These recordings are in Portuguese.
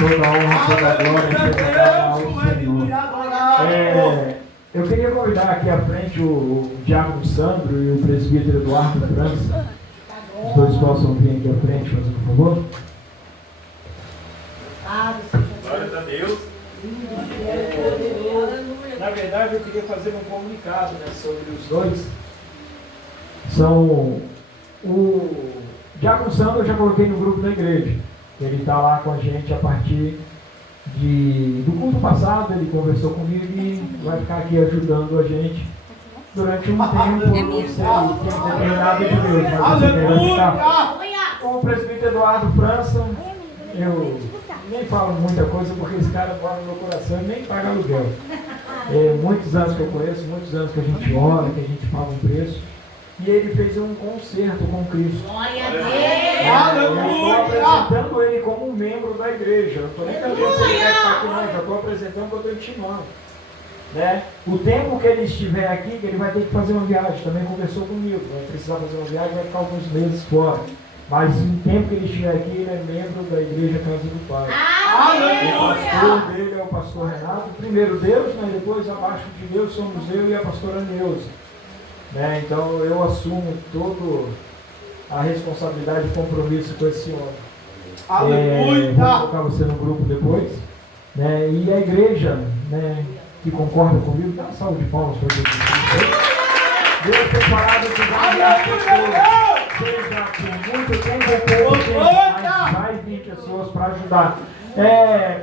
Toda a honra, toda a glória seja dada ao Senhor. Eu queria convidar aqui à frente o diácono Sandro e o presbítero Eduardo França. Os dois possam vir aqui à frente, fazendo um favor. Glória a Deus. Na verdade, eu queria fazer um comunicado, né, sobre os dois. São o diácono Sandro, eu já coloquei no grupo da igreja. Ele está lá com a gente a partir do culto passado. Ele conversou comigo e vai ficar aqui ajudando a gente durante um tempo. Eu não sei se não tem nada de Deus, mas você vai ficar com o presbítero Eduardo França. Eu nem falo muita coisa porque esse cara mora no meu coração e nem paga aluguel. Muitos anos que eu conheço, muitos anos que a gente ora, que a gente paga um preço. E ele fez um concerto com Cristo. Glória a Deus! Eu estou apresentando ele como um membro da igreja. Eu não estou nem cantando se ele quer ficar aqui, não. Já estou apresentando porque eu estou intimando. Né? O tempo que ele estiver aqui, que ele vai ter que fazer uma viagem. Também conversou comigo. Vai precisar fazer uma viagem, vai ficar alguns meses fora. Mas o tempo que ele estiver aqui, ele é membro da igreja Casa do Pai. O pastor dele é o pastor Renato. Primeiro Deus, né? Depois abaixo de Deus somos eu e a pastora Neuza. Né? Então eu assumo toda a responsabilidade e compromisso com esse homem. Vou colocar você no grupo depois. Né? E a igreja, né, que concorda comigo, dá uma salva de palmas para Jesus. Deus tem parado de dar seja por muito tempo ou pouco tempo, mas vai vir pessoas para ajudar.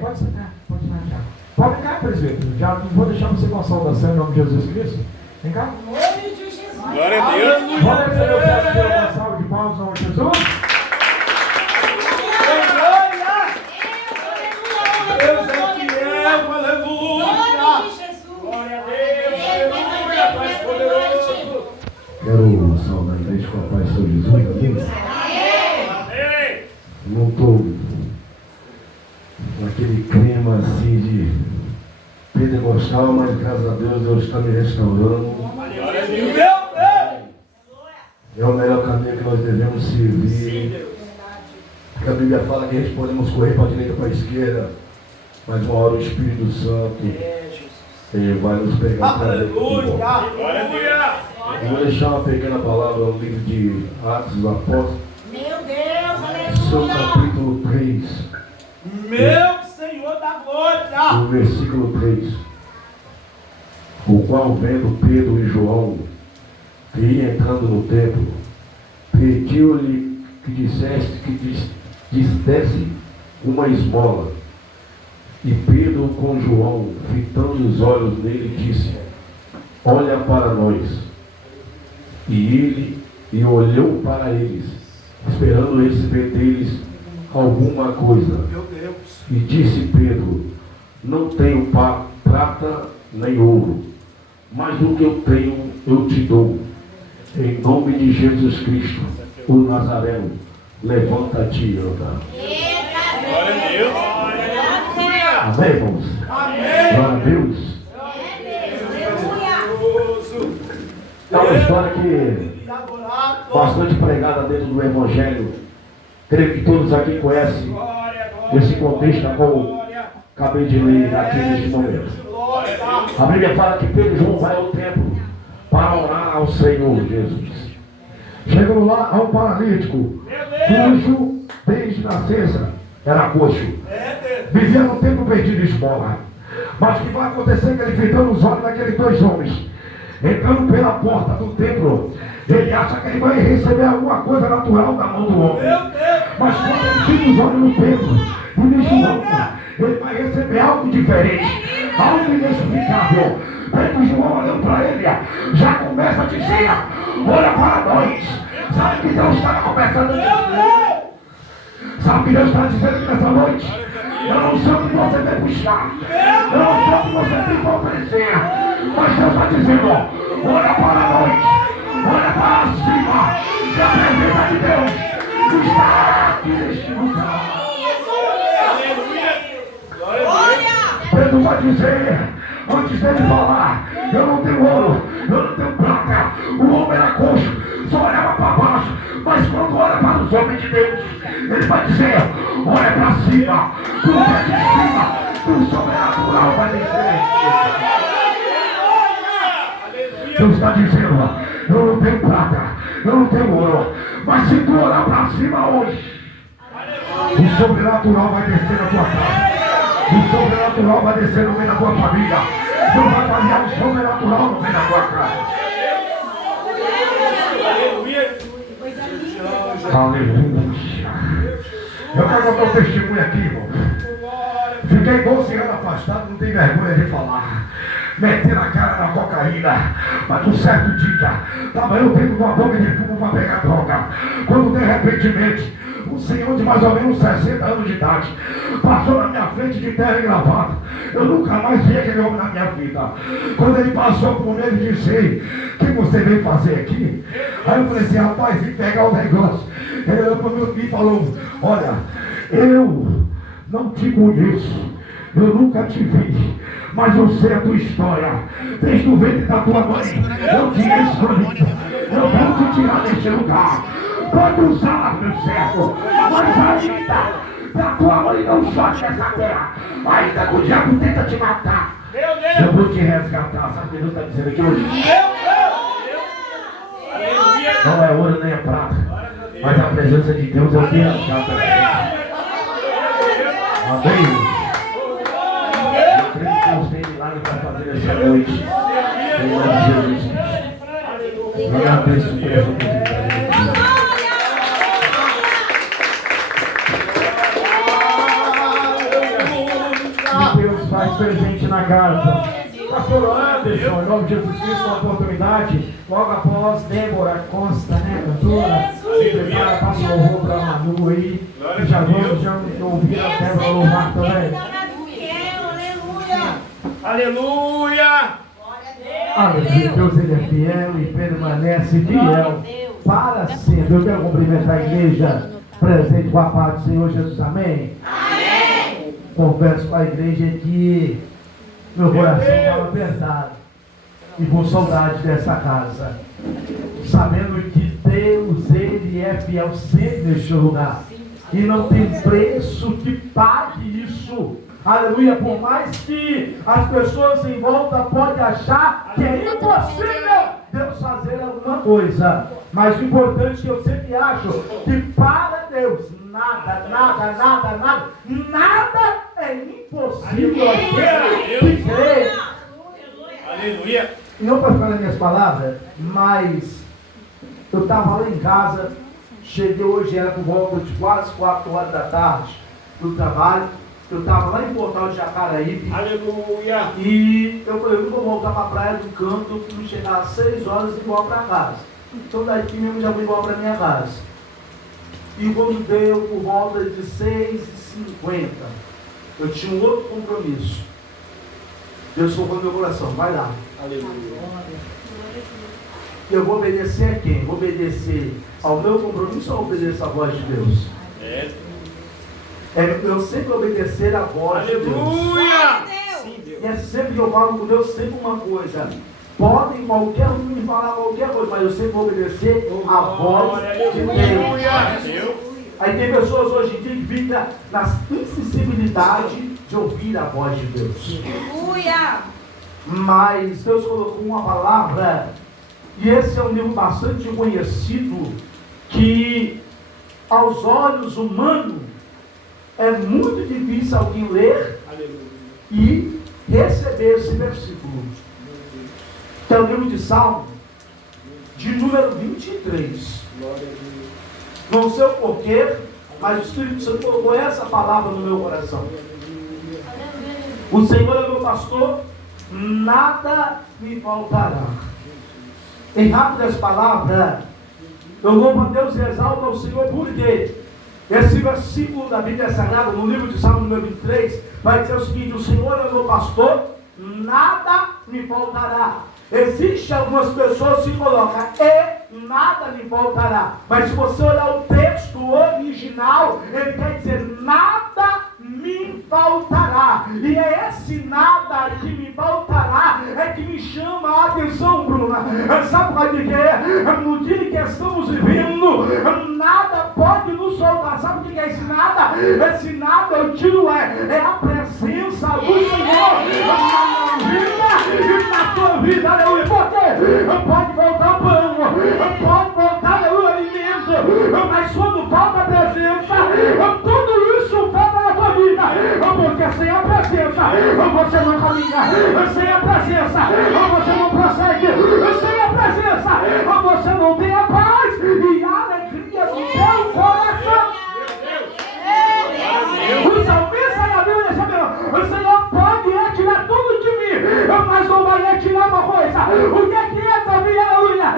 Pode sentar, Tiago. Pode ficar, presbítero. Já vou deixar você com a saudação em nome de Jesus Cristo. Vem cá. Glória a Deus. Glória a Deus. Uma salva de palmas em nome de Jesus. Deus é fiel, aleluia. Glória a Deus. Aleluia, Pai poderoso. Quero saudar a igreja com a paz do Senhor Jesus. Amém. Não estou naquele clima assim de pentecostal, mas graças a Deus, Deus está me restaurando. Glória a Deus. É o melhor caminho que nós devemos seguir. Porque a Bíblia fala que a gente podemos correr para a direita ou para a esquerda, mas uma hora o Espírito Santo vai nos pegar para dentro. Glória a Deus. Eu vou deixar uma pequena palavra no livro de Atos dos Apóstolos. Meu Deus, Seu aleluia! capítulo 3, Meu Senhor da glória. no versículo 3. O qual, vendo Pedro e João que ia entrando no templo, pediu-lhe que dissesse uma esmola. E Pedro com João, fitando os olhos nele, disse: olha para nós. E ele olhou para eles, esperando receber deles alguma coisa. Meu Deus. E disse Pedro: não tenho prata nem ouro, mas o que eu tenho eu te dou. Em nome de Jesus Cristo, o Nazareno, levanta-te e anda. Glória a Deus. Amém, irmãos? Amém. Glória a Deus. É uma história que bastante pregada dentro do Evangelho. Creio que todos aqui conhecem esse contexto a qual eu acabei de ler aqui neste momento. A Bíblia fala que Pedro e João vai ao templo para orar ao Senhor Jesus. Chegando lá a um paralítico, cujo desde nascença era coxo. Vivia no templo perdido esmola. Mas o que vai acontecer é que ele, fitando os olhos daqueles dois homens, entrando pela porta do templo, ele acha que ele vai receber alguma coisa natural da mão do homem. Mas quando ele fica os olhos no Pedro e no João, ele vai receber algo diferente, algo inexplicável. Pedro e João olhando para ele, já começa a dizer: olha para nós. Sabe que Deus está começando a dizer? Sabe que Deus está dizendo aqui nessa noite? Eu não sei o que você vem buscar, eu não sei o que você tem para oferecer, mas Deus está dizendo: olha para nós, olha para cima, que a presença de Deus está aqui neste lugar. Pedro vai dizer, antes dele falar: eu não tenho ouro, eu não tenho prata. O homem era coxo, só olhava para baixo. baixo. Mas quando olha para os homens de Deus, ele vai dizer, olha para cima, porque é de cima o sobrenatural vai descer. Deus está dizendo, eu não tenho prata, eu não tenho ouro, mas se tu olhar para cima hoje, o sobrenatural vai descer na tua casa. O sobrenatural vai descer no meio da tua família. Deus vai fazer o sobrenatural no meio da tua casa. Aleluia. Eu quero contar um testemunho aqui, irmão. Fiquei 12 anos afastado, não tenho vergonha de falar. Metendo a cara na cocaína. Mas um certo dia, estava eu dentro de uma boca de fumo para pegar droga. Quando de repente, um senhor de mais ou menos 60 anos de idade passou na minha frente de terno e gravata. Eu nunca mais vi aquele homem na minha vida. Quando ele passou por mim, ele disse, o que você veio fazer aqui? Aí eu falei assim, rapaz, vim pegar o negócio. Ele olhou para mim e falou, olha, eu não te conheço, eu nunca te vi, mas eu sei a tua história. Desde o ventre da tua mãe, eu te escolhi. Eu vou te tirar deste lugar. Pode usar, meu servo, mas ainda da tua mãe não choque essa terra. Ainda que o diabo tenta te matar, eu vou te resgatar. Sabe o que Deus está dizendo aqui hoje? Não é ouro nem é prata, mas a presença de Deus é o que resgata. Amém. Eu creio que Deus tem milagre para fazer essa noite. Em nome de Jesus. Eu agradeço por essa oportunidade. Deus faz presente na casa. Pastor Anderson, em nome de Jesus Cristo, uma oportunidade. Logo após Débora Costa, né, cantora? Se prepara, passa o louvor para a Manu aí. E já vamos ouvir a Débora louvar também. Aleluia! Aleluia, Deus ele é fiel e permanece fiel para sempre. Eu quero cumprimentar a igreja presente com a paz do Senhor Jesus, amém? Amém! Converso com a igreja que meu coração estava apertado e com saudade dessa casa, sabendo que Deus ele é fiel sempre neste lugar e não tem preço que pague isso. Aleluia, por mais que as pessoas em volta podem achar que é impossível Deus fazer alguma coisa, mas o importante que eu sempre acho que para Deus nada é impossível aquele que crê. Aleluia! E não para ficar nas minhas palavras, mas eu estava lá em casa, cheguei hoje, era por volta de quase 4 horas da tarde do trabalho. Eu estava lá em Portal de Jacaraípe. Aleluia! E eu falei, eu vou voltar para a Praia do Canto, eu fui chegar às 6 horas e embora para casa. Então daqui mesmo já vou embora para minha casa. E quando deu por volta de 6h50, eu tinha um outro compromisso. Deus falou no meu coração, vai lá. Aleluia! Eu vou obedecer a quem? Vou obedecer ao meu compromisso ou obedecer à voz de Deus? Eu sempre obedecer a voz de Deus. Aleluia! E é sempre que eu falo com Deus, sempre uma coisa. Podem qualquer um me falar qualquer coisa, mas eu sempre vou obedecer a voz de Deus. Aí tem pessoas hoje em dia que ficam na insensibilidade de ouvir a voz de Deus. Aleluia! Mas Deus colocou uma palavra, e esse é um livro bastante conhecido, que aos olhos humanos é muito difícil alguém ler e receber esse versículo, que é o livro de Salmo, de número 23. Não sei o porquê, mas o Espírito Santo colocou essa palavra no meu coração. O Senhor é meu pastor, nada me faltará. Em rápido essa palavra, eu louvo a Deus e exalto ao Senhor, porque esse versículo da Bíblia Sagrada, no livro de Salmo número 23, vai dizer o seguinte: o Senhor é meu pastor, nada me faltará. Existem algumas pessoas que colocam e nada me faltará, mas se você olhar o texto original, ele quer dizer nada me faltará. E é esse nada que me faltará é que me chama a atenção, Bruna. Sabe por quê? No dia que estamos vivendo, nada pode nos soltar. Sabe o que é esse nada? Esse nada, eu tiro é a presença do Senhor na minha vida e na tua vida, aleluia. Por quê? Pode faltar pão, pode faltar, aleluia, alimento, mas quando falta a presença, tudo isso falta na tua vida, porque sem a presença você não caminha, sem a presença você não prossegue, sem a presença você não tem a paz e a alegria do teu coração. O salmista na Bíblia diz: o Senhor pode tirar tudo de mim, mas não vai tirar uma coisa. O que é também, aleluia?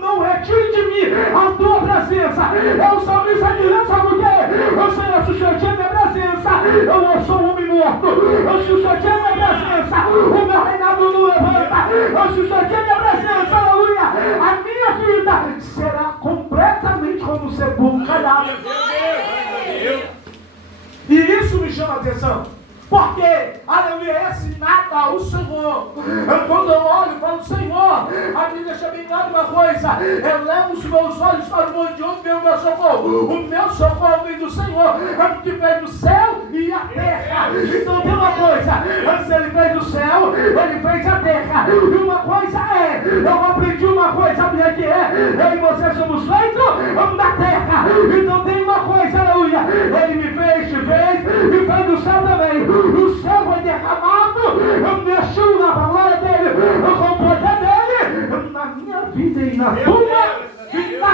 Não retire de mim a tua presença. É o salmista dizendo: sabe o quê? O Senhor, se o Senhor tinha minha presença, eu não sou um homem morto. Se o Senhor tinha minha presença, o meu reinado não levanta. Se o Senhor tinha minha presença, aleluia, a minha vida será completamente como um sepulcro caiado. E isso me chama a atenção, porque, aleluia, esse nada, o Senhor, quando eu olho para o Senhor, a Bíblia deixa bem claro uma coisa: eu levo os meus olhos para o monte de onde vem o meu socorro. O meu socorro vem do Senhor, que fez do céu e a terra. Então tem uma coisa: se ele fez do céu, ele fez a terra. E uma coisa eu aprendi uma coisa, sabe o que é? Eu e você somos feitos da terra. Então tem uma coisa, aleluia, ele me fez, te fez e fez do céu também. O céu foi derramado, mexeu na glória dele, com o poder dele, na minha vida e na tua vida.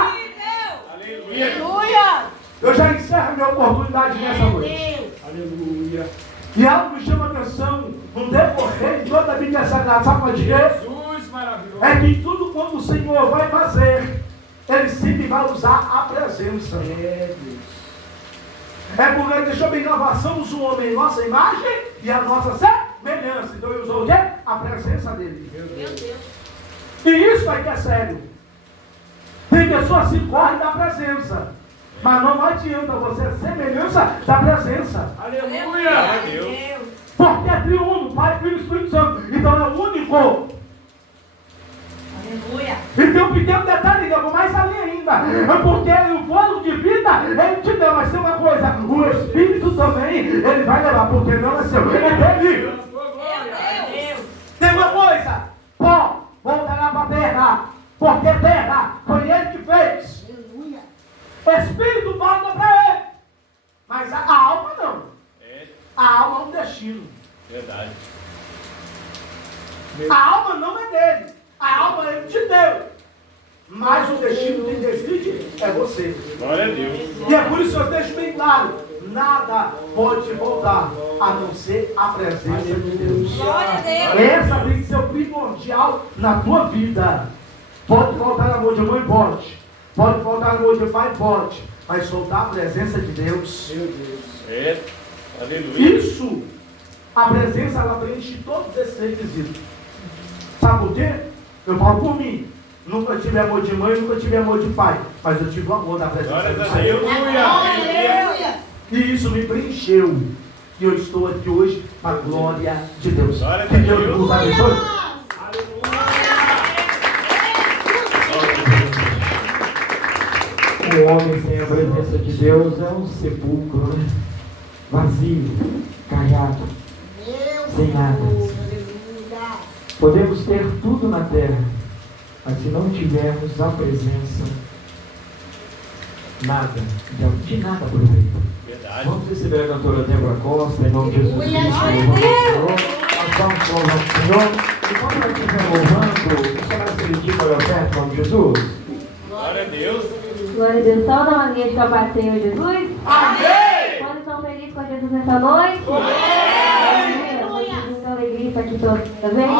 Aleluia. Eu já encerro minha oportunidade nessa noite. Aleluia. E algo me chama a atenção no decorrer de toda a Bíblia Sagrada. Sabe o que Jesus maravilhoso. é? Que tudo quando o Senhor vai fazer, Ele sempre vai usar a presença. É porque deixou bem claro: façamos o homem em nossa imagem e a nossa semelhança. Então ele usou o quê? A presença dele. Meu Deus. E isso aí que é sério. Tem pessoas que correm da presença, mas não adianta você ser semelhança da presença. Aleluia. Porque é triuno, Pai, Filho e Espírito Santo. Então é o único. Aleluia. E tem um pequeno detalhe, eu vou mais além ainda. Porque o fôlego de vida, ele te deu. Mas tem uma coisa: o Espírito também, ele vai levar. Porque não é seu, é dele. Tem uma coisa: pó voltará para a terra. Porque terra foi ele que fez. Aleluia. O Espírito volta para ele. Mas a alma não. A alma é um destino. Verdade. A alma não é dele. A alma ele te deu. Mas o destino que decide é você. Glória a Deus. E é por isso que eu deixo bem claro: nada pode voltar a não ser a presença de Deus. Glória a Deus. Essa tem que ser o primordial na tua vida. Pode faltar amor de mãe, pode. Pode faltar amor de pai, pode. Mas soltar a presença de Deus. Meu Deus. Aleluia. Isso, a presença, ela preenche todos esses requisitos. Sabe por quê? Eu falo por mim. Nunca tive amor de mãe, nunca tive amor de pai. Mas eu tive o amor da presença Glória do a Senhor. Deus. Aleluia. E isso me preencheu. E eu estou aqui hoje para a glória de Deus. Glória a Que Deus Deus. nos abençoe. Um homem sem a presença de Deus é um sepulcro, né? Vazio, caiado, sem nada. Aleluia. Podemos ter tudo na terra, mas se não tivermos a presença, nada, de nada aproveita. Verdade. Vamos receber a cantora Débora Costa, em nome de Jesus Cristo. Louvando o Senhor. Nós vamos louvar o Senhor. E quando ela estiver louvando, você vai se dirigir para o perto, em nome de Jesus. Glória a Deus. Glória a Deus. Só dá uma linha de papai Senhor Jesus. Amém! Quando estão felizes com Jesus nessa noite? Amém! Vamos muita alegria estar aqui toda vez.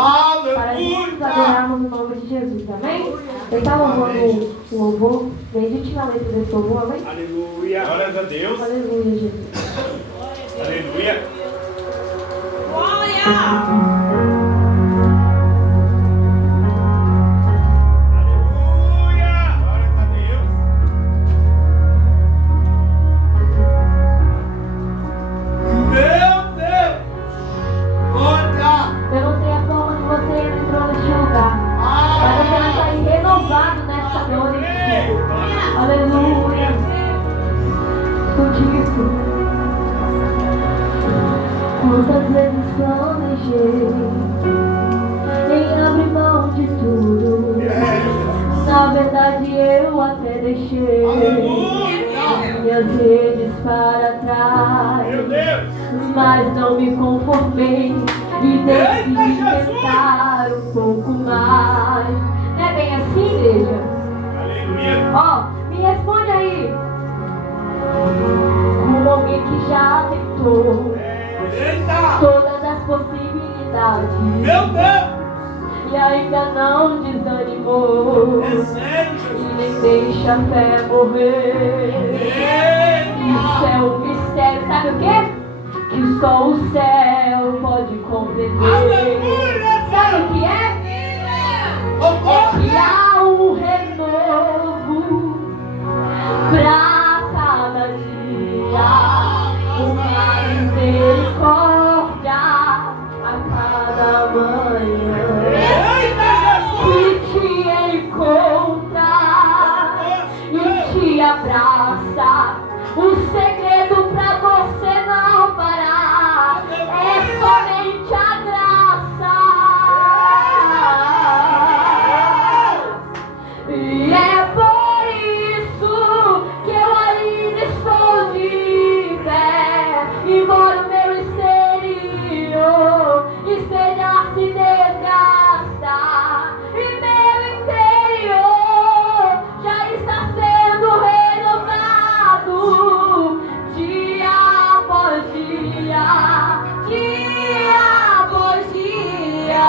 Para juntos adorarmos o nome de Jesus. Amém? Ele está louvando o louvor. Medite na letra desse louvor. Amém? Aleluia. Glória a Deus. Aleluia, Jesus. Aleluia. Glória. Glória a Deus. Meu planejei em abrir mão de tudo. Na verdade eu até deixei minhas redes para trás, mas não me conformei e decidi tentar um pouco mais. Não é bem assim, igreja? Ó, me responde aí. Como alguém que já tentou todas as possibilidades, e ainda não desanimou, e nem deixa a fé morrer. Isso é um mistério, sabe o quê? Que só o céu pode compreender. Sabe o que é? É que há um renovo pra cada dia, uma misericórdia a cada manhã. Se te encontrar e te abraça, o segredo pra você não parar é somente a graça. E é por isso que eu ainda estou de pé, embora o meu exterior esteja a se desgastar, e meu interior já está sendo renovado dia após dia, dia após dia.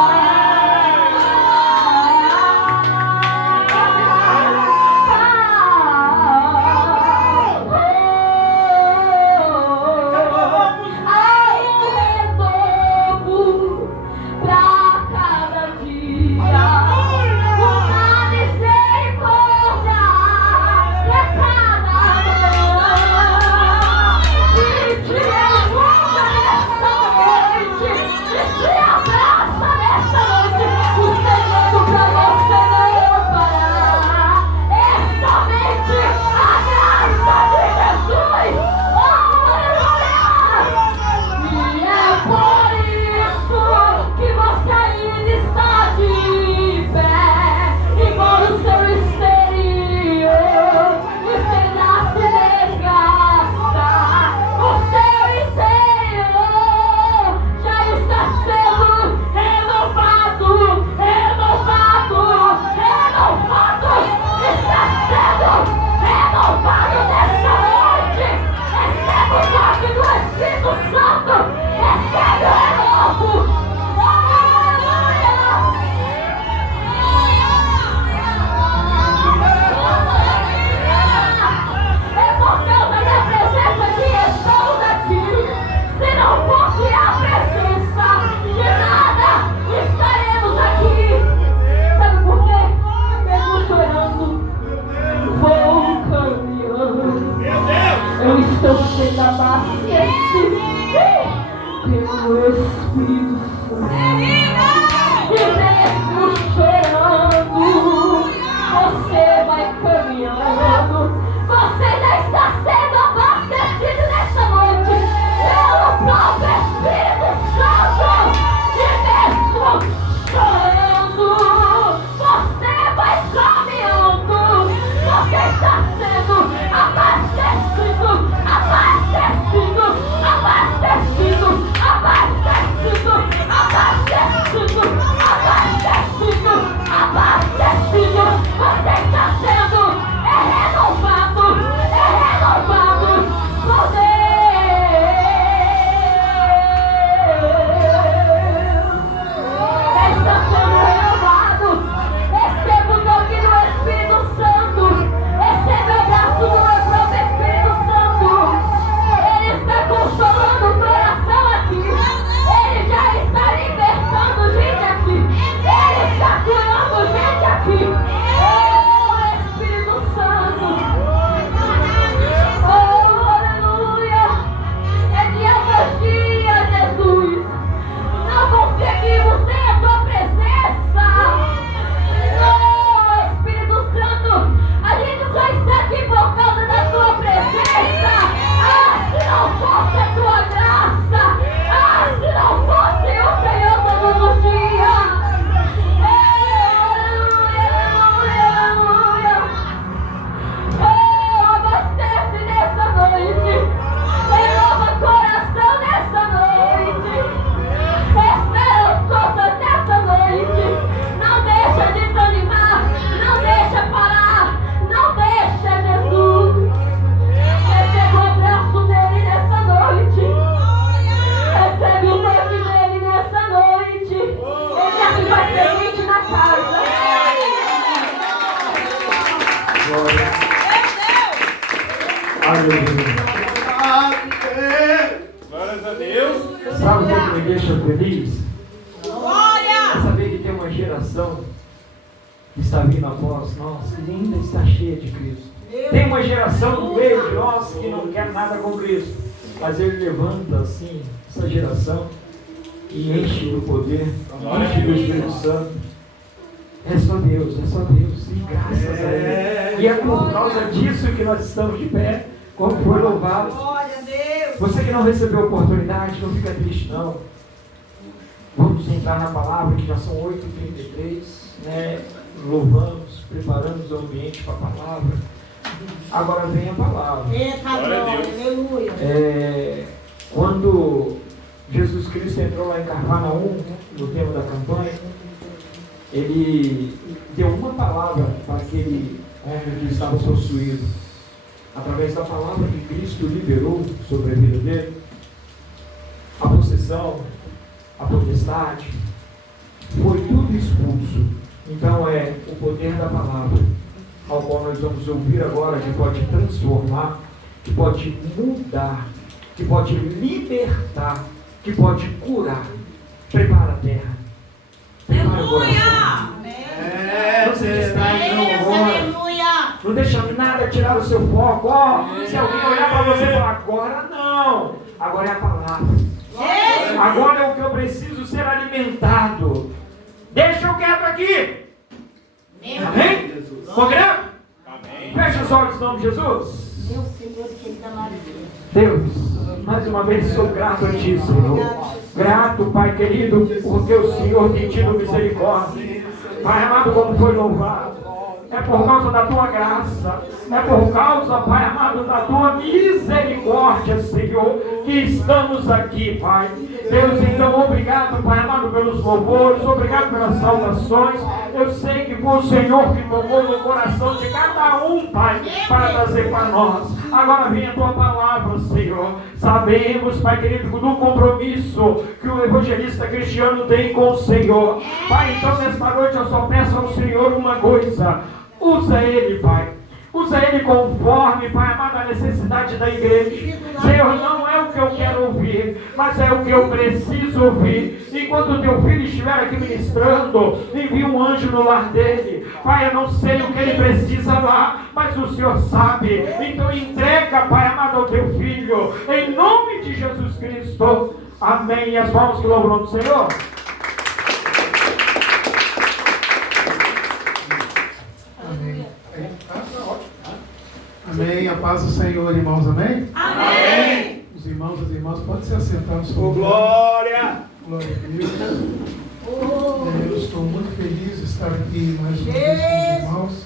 Abastecido, abastecido, abastecido. Glórias a Deus. Sabe o que me deixa feliz? Glória! É saber que tem uma geração que está vindo após nós, que ainda está cheia de Cristo. Tem uma geração no meio de nós que não quer nada com Cristo, mas Ele levanta assim essa geração e enche do poder, enche do Espírito Santo. É só Deus, e graças a Ele. E é por causa disso que nós estamos de pé, como foi louvado. Glória a Deus! Você que não recebeu a oportunidade, não fica triste não. Vamos entrar na palavra, que já são 8h33, né? Louvamos, preparamos o ambiente para a palavra. Agora vem a palavra. Eita, glória, aleluia. Quando Jesus Cristo entrou lá em Cafarnaum, no tempo da campanha, Ele deu uma palavra para aquele homem que estava possuído. Através da palavra que Cristo liberou sobre a vida dele, a possessão, a potestade, foi tudo expulso. Então é o poder da palavra, ao qual nós vamos ouvir agora, que pode transformar, que pode mudar, que pode libertar, que pode curar. Prepara a terra. Prepara o coração. Não se distrai, não agora. Não deixa nada tirar o seu foco. Se alguém olhar para você e falar, agora não. Agora é a palavra. Agora é o que eu preciso ser alimentado. Deixa eu quieto aqui. Amém? Programa? Amém. Fecha os olhos em nome de Jesus. Meu Senhor, que maravilha. Deus, mais uma vez sou grato a Ti, Senhor. Grato, Pai querido, porque o Senhor tem tido misericórdia. Pai amado, como foi louvado. É por causa da Tua graça. É por causa, Pai amado, da Tua misericórdia, Senhor, que estamos aqui, Pai. Deus, então, obrigado, Pai amado, pelos louvores, obrigado pelas saudações. Eu sei que foi o Senhor que tocou no coração de cada um, Pai, para trazer para nós. Agora vem a Tua palavra, Senhor. Sabemos, Pai querido, do compromisso que o evangelista cristiano tem com o Senhor. Pai, então, nesta noite eu só peço ao Senhor uma coisa. Usa Ele, Pai. Usa Ele conforme, Pai amado, a necessidade da igreja. Senhor, não é o que eu quero ouvir, mas é o que eu preciso ouvir. Enquanto o Teu filho estiver aqui ministrando, envia um anjo no lar dele. Pai, eu não sei o que ele precisa lá, mas o Senhor sabe. Então entrega, Pai amado, ao Teu filho, em nome de Jesus Cristo. Amém. E as palmas que louvam o nome do Senhor. Amém. A paz do Senhor, irmãos. Amém? Amém. Os irmãos e as irmãs podem se assentar no seu Oh, glória! Glória a Deus. Eu estou muito feliz de estar aqui mais uma vez com os irmãos.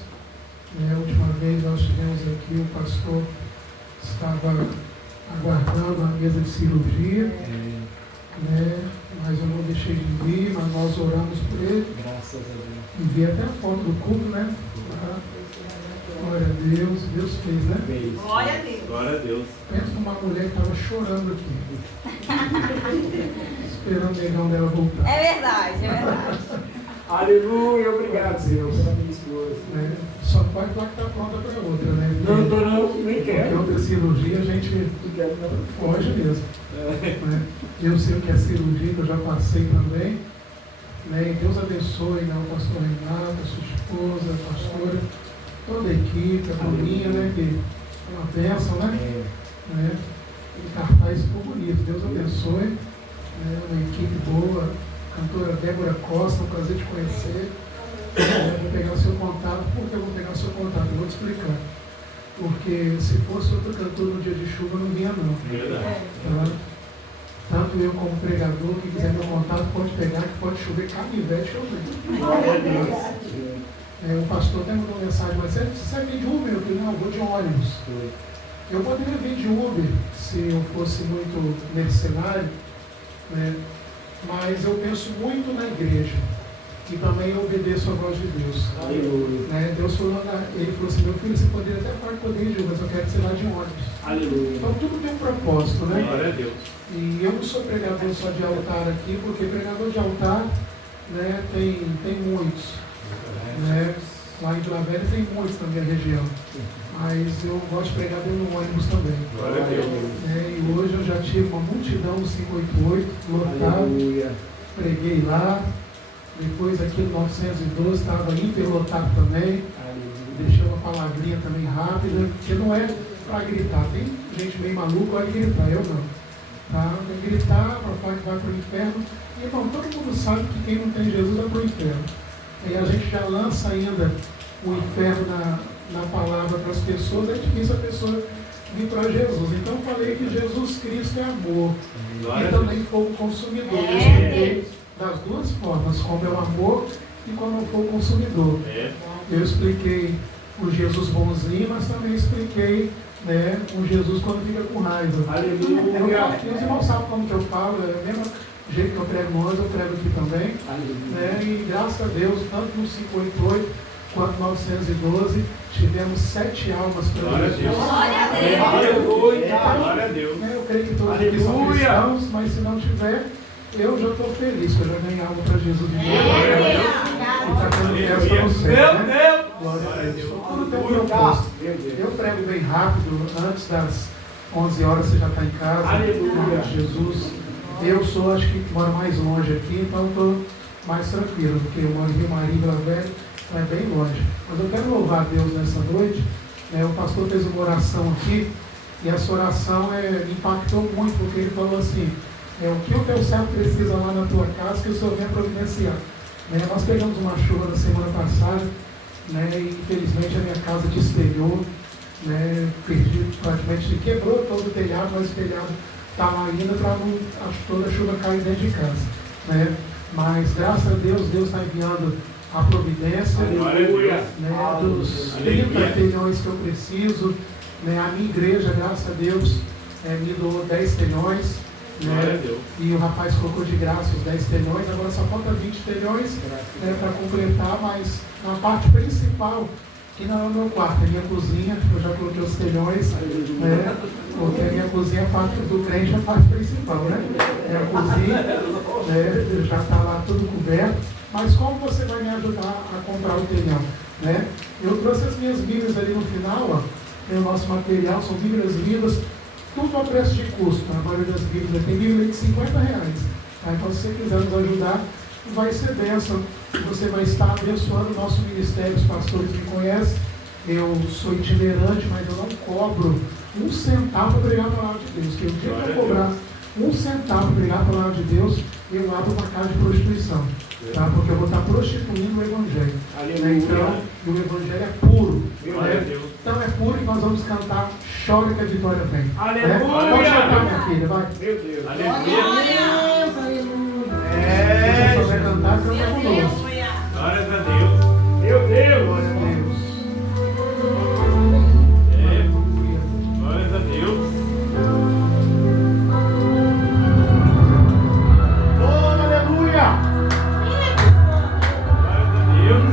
A última vez nós tivemos aqui, o pastor estava aguardando a mesa de cirurgia, mas eu não deixei de vir, mas nós oramos por ele. Graças a Deus. E vi até a foto do culto, né? Glória a Deus, Deus fez, né? Glória a Deus. Glória a Deus. Pensa numa mulher que estava chorando aqui, esperando o negão dela voltar. É verdade, é verdade. Aleluia, obrigado, Senhor, pela minha esposa. Só pode falar que está pronta para outra, né? Não, nem Porque quero. outra cirurgia a gente foge mesmo. Eu sei o que é cirurgia, que eu já passei também. E Deus abençoe, né, o pastor Renato, a sua esposa, a pastora, toda a equipe, a família, que é uma bênção, né? O cartaz ficou bonito. Deus abençoe. Uma equipe boa. Cantora Débora Costa, um prazer te conhecer. Vou pegar o seu contato. Por que eu vou pegar o seu contato? Eu vou te explicar. Porque se fosse outro cantor no dia de chuva, não vinha não. Verdade. Tá? Tanto eu como pregador, que quiser meu contato, pode pegar, que pode chover, canivete chover. O pastor até mandou mensagem, mas você vai vir de Uber? Eu falei, não, eu vou de ônibus. Eu poderia vir de Uber se eu fosse muito mercenário, mas eu penso muito na igreja e também obedeço a voz de Deus. Aleluia. Deus falou, ele falou assim, meu filho, você poderia até falar que eu ir de Uber, mas eu quero que você vá de ônibus. Aleluia. Então tudo tem um propósito, né? Glória a Deus. E eu não sou pregador só de altar aqui, porque pregador de altar, tem muitos. Lá em Vila Velha tem muitos na minha região. Mas eu gosto de pregar dentro do ônibus também. Glória a Deus. E hoje eu já tive uma multidão no 588, lotado. Preguei lá. Depois aqui no 912 estava hiperlotado também. Deixei uma palavrinha também rápida, que não é para gritar. Tem gente meio maluca, vai gritar, eu não. Tá? Vai gritar para falar que vai para o inferno. E, bom, todo mundo sabe que quem não tem Jesus vai para o inferno. E a gente já lança ainda o inferno na palavra para as pessoas, é difícil a pessoa vir para Jesus. Então eu falei que Jesus Cristo é amor e também fogo consumidor. Eu expliquei das duas formas, como é o amor e como é o fogo consumidor. Eu expliquei o Jesus bonzinho, mas também expliquei, né, o Jesus quando fica com raiva. Aleluia! Os irmãos sabem como que eu falo, é o mesmo jeito que eu prego no outro, eu prego aqui também. Né, e graças a Deus, tanto no 588 quanto no 912, tivemos 7 almas para Jesus. Glória a Deus! Glória a Deus. Eu creio que todos aqui são cristãos, mas se não tiver, eu já estou feliz, que eu já ganhei alma para Jesus de novo. E está tendo festa para você. Né? Glória a Deus. Tudo tem um propósito. Eu prego bem rápido, antes das 11 horas você já está em casa. Aleluia. Jesus. Eu sou, acho que moro mais longe aqui, então estou mais tranquilo, porque eu moro em Rio Maria, Vila Velha, então é bem longe. Mas eu quero louvar a Deus nessa noite. O pastor fez uma oração aqui, e essa oração me impactou muito, porque ele falou assim, o que o teu servo precisa lá na tua casa, que o Senhor venha providenciar. Nós pegamos uma chuva na semana passada, e infelizmente a minha casa destelhou, perdi praticamente, quebrou todo o telhado, mas o telhado está lá ainda para toda a chuva cair dentro de casa. Mas graças a Deus, Deus está enviando a providência dos 30 telhões que eu preciso. A minha igreja, graças a Deus, me doou 10 telhões. E o rapaz colocou de graça os 10 telhões, agora só falta 20 telhões para completar, mas na parte principal, que não é o meu quarto, é a minha cozinha, eu já coloquei os telhões, porque a minha cozinha é a parte do crente, é a parte principal, É a cozinha, já está lá tudo coberto, mas como você vai me ajudar a comprar o telhão? Eu trouxe as minhas Bíblias ali no final, o nosso material, são Bíblias vivas, tudo a preço de custo, a maioria das Bíblias, tem Bíblia de R$50. Então se você quiser nos ajudar, vai ser bênção, você vai estar abençoando o nosso ministério. Os pastores me conhecem, eu sou itinerante, mas eu não cobro um centavo para pregar a palavra de Deus, porque o dia que eu cobrar um centavo para pregar a palavra de Deus, eu abro uma casa de prostituição, porque eu vou estar prostituindo o Evangelho. Então, o Evangelho é puro, então é puro que nós vamos cantar Chora que a Vitória Vem. Aleluia! Pode cantar, minha filha, vai. Meu Deus. Glória! Você vai cantar, canta conosco. Glórias a Deus. Meu Deus. Glória a Deus. Glórias a Deus. Aleluia! Glórias a Deus.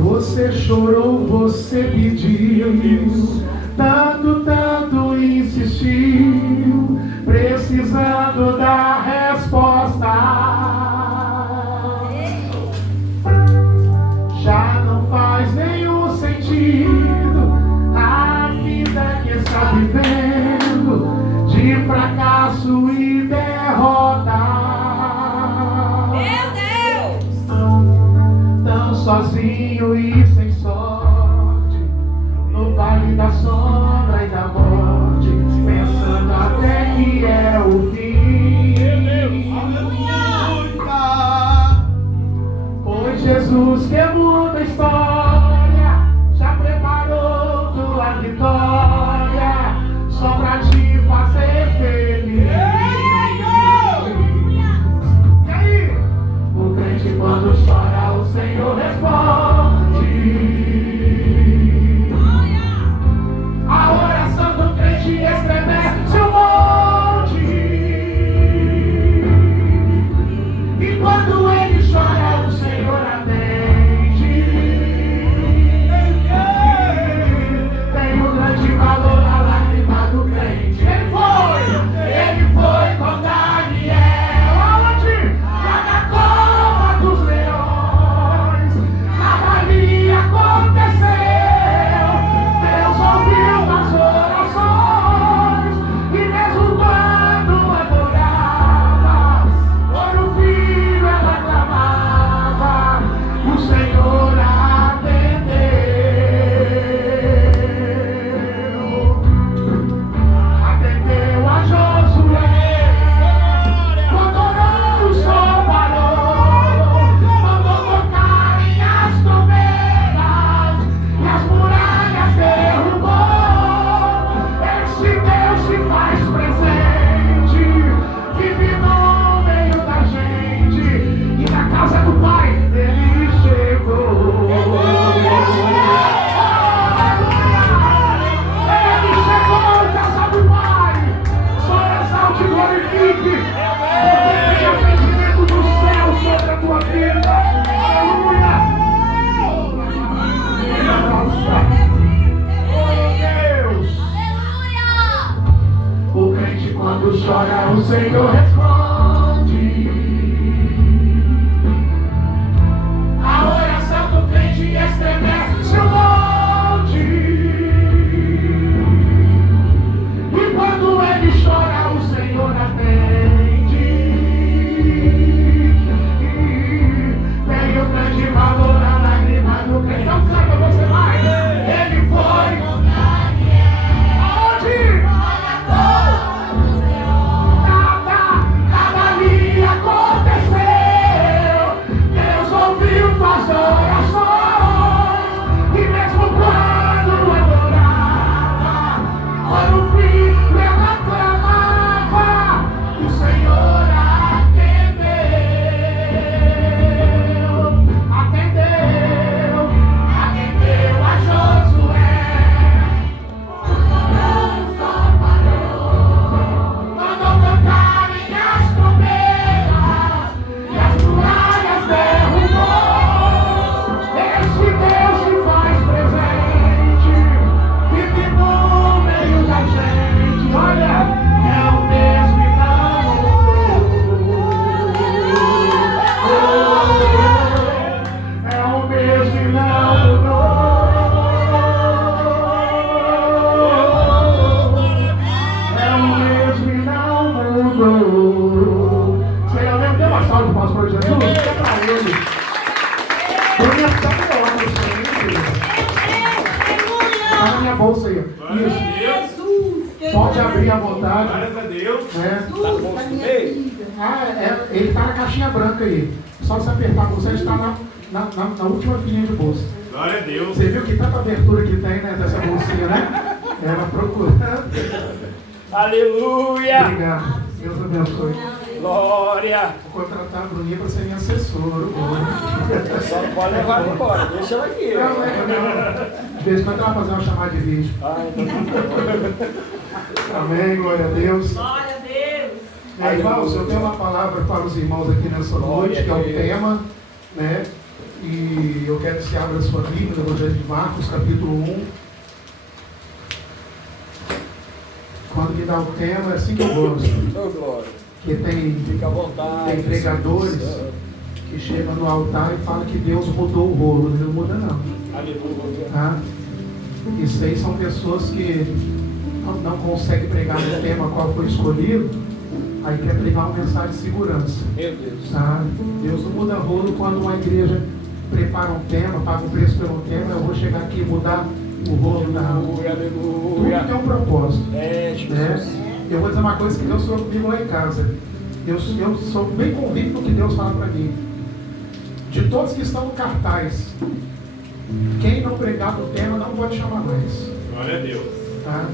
Você chorou, você pediu, tanto insistiu, precisando da resposta. Já não faz nenhum sentido a vida que está vivendo, de fracasso e derrota. Meu Deus! Tão sozinho e sem sorte, no vale da sombra e da morte, pensando até que é o fim. Pois Jesus que muda a história, já preparou tua vitória, só pra te fazer feliz. E aí? O crente quando chora, o Senhor responde. faz presente, vive no meio da gente, e na casa do Pai ele chegou. Ele chegou na casa do Pai. Só exalte e glorifique, porque tem arrependimento do céu sobre a tua vida. Aleluia. O crente quando chora, o Senhor responde. A oração do crente estremece o monte. E quando ele chora, o Senhor atende. Tem um grande valor a lágrima do crente. Então canta, você vai. Ele foi. Nada ali aconteceu. Deus ouviu tuas orações. E mesmo quando adorava, quando o filho ela clamava, o Senhor atendeu a Josué. Mandou cantarem as trombetas e as muralhas derrubou. Esse Deus se faz presente, vive no meio da gente. Olha, é o mesmo e não mudou. É o mesmo e não mudou. É o mesmo e não mudou. Senhor, mesmo, dê uma salva de palmas para Jesus. É para ele. Eu ia ficar melhor no Senhor. Está na minha bolsa aí. Isso. Pode abrir à vontade. Glórias a Deus. Ele está na caixinha branca aí. Só você apertar, você está na última filinha de bolsa. Glória a Deus. Você viu que tanta abertura que tem, né, dessa bolsinha, né? Ela procurando. Aleluia! Obrigado. Deus abençoe. Glória! Vou contratar a Bruninha para ser minha assessora. Só não pode levar ela embora, deixa ela aqui. De vez em quando ela vai fazer uma chamada de vídeo. Amém, glória a Deus. Glória a Deus. Irmãos, eu tenho uma palavra para os irmãos aqui nessa noite, que é o tema, né? E eu quero que você abra a sua Bíblia, no Evangelho de Marcos, capítulo 1. Quando me dá o tema, é assim que eu gosto. Ô, glória. Que tem, Fica à vontade. tem pregadores que chegam no altar e falam que Deus mudou o rolo. Ele não muda, não. Aleluia. Tá? Isso aí são pessoas que não conseguem pregar no tema qual foi escolhido, aí quer pregar uma mensagem de segurança. Meu Deus. Tá? Deus não muda rolo quando uma igreja prepara um tema, paga um preço pelo tema. Eu vou chegar aqui e mudar o rolo da. Tudo tem um propósito. É, Jesus. Né? Eu vou dizer uma coisa que Deus falou comigo lá em casa. Eu sou bem convicto do que Deus fala para mim. De todos que estão no cartaz, quem não pregar no tema não pode chamar mais. Glória a Deus. Tá?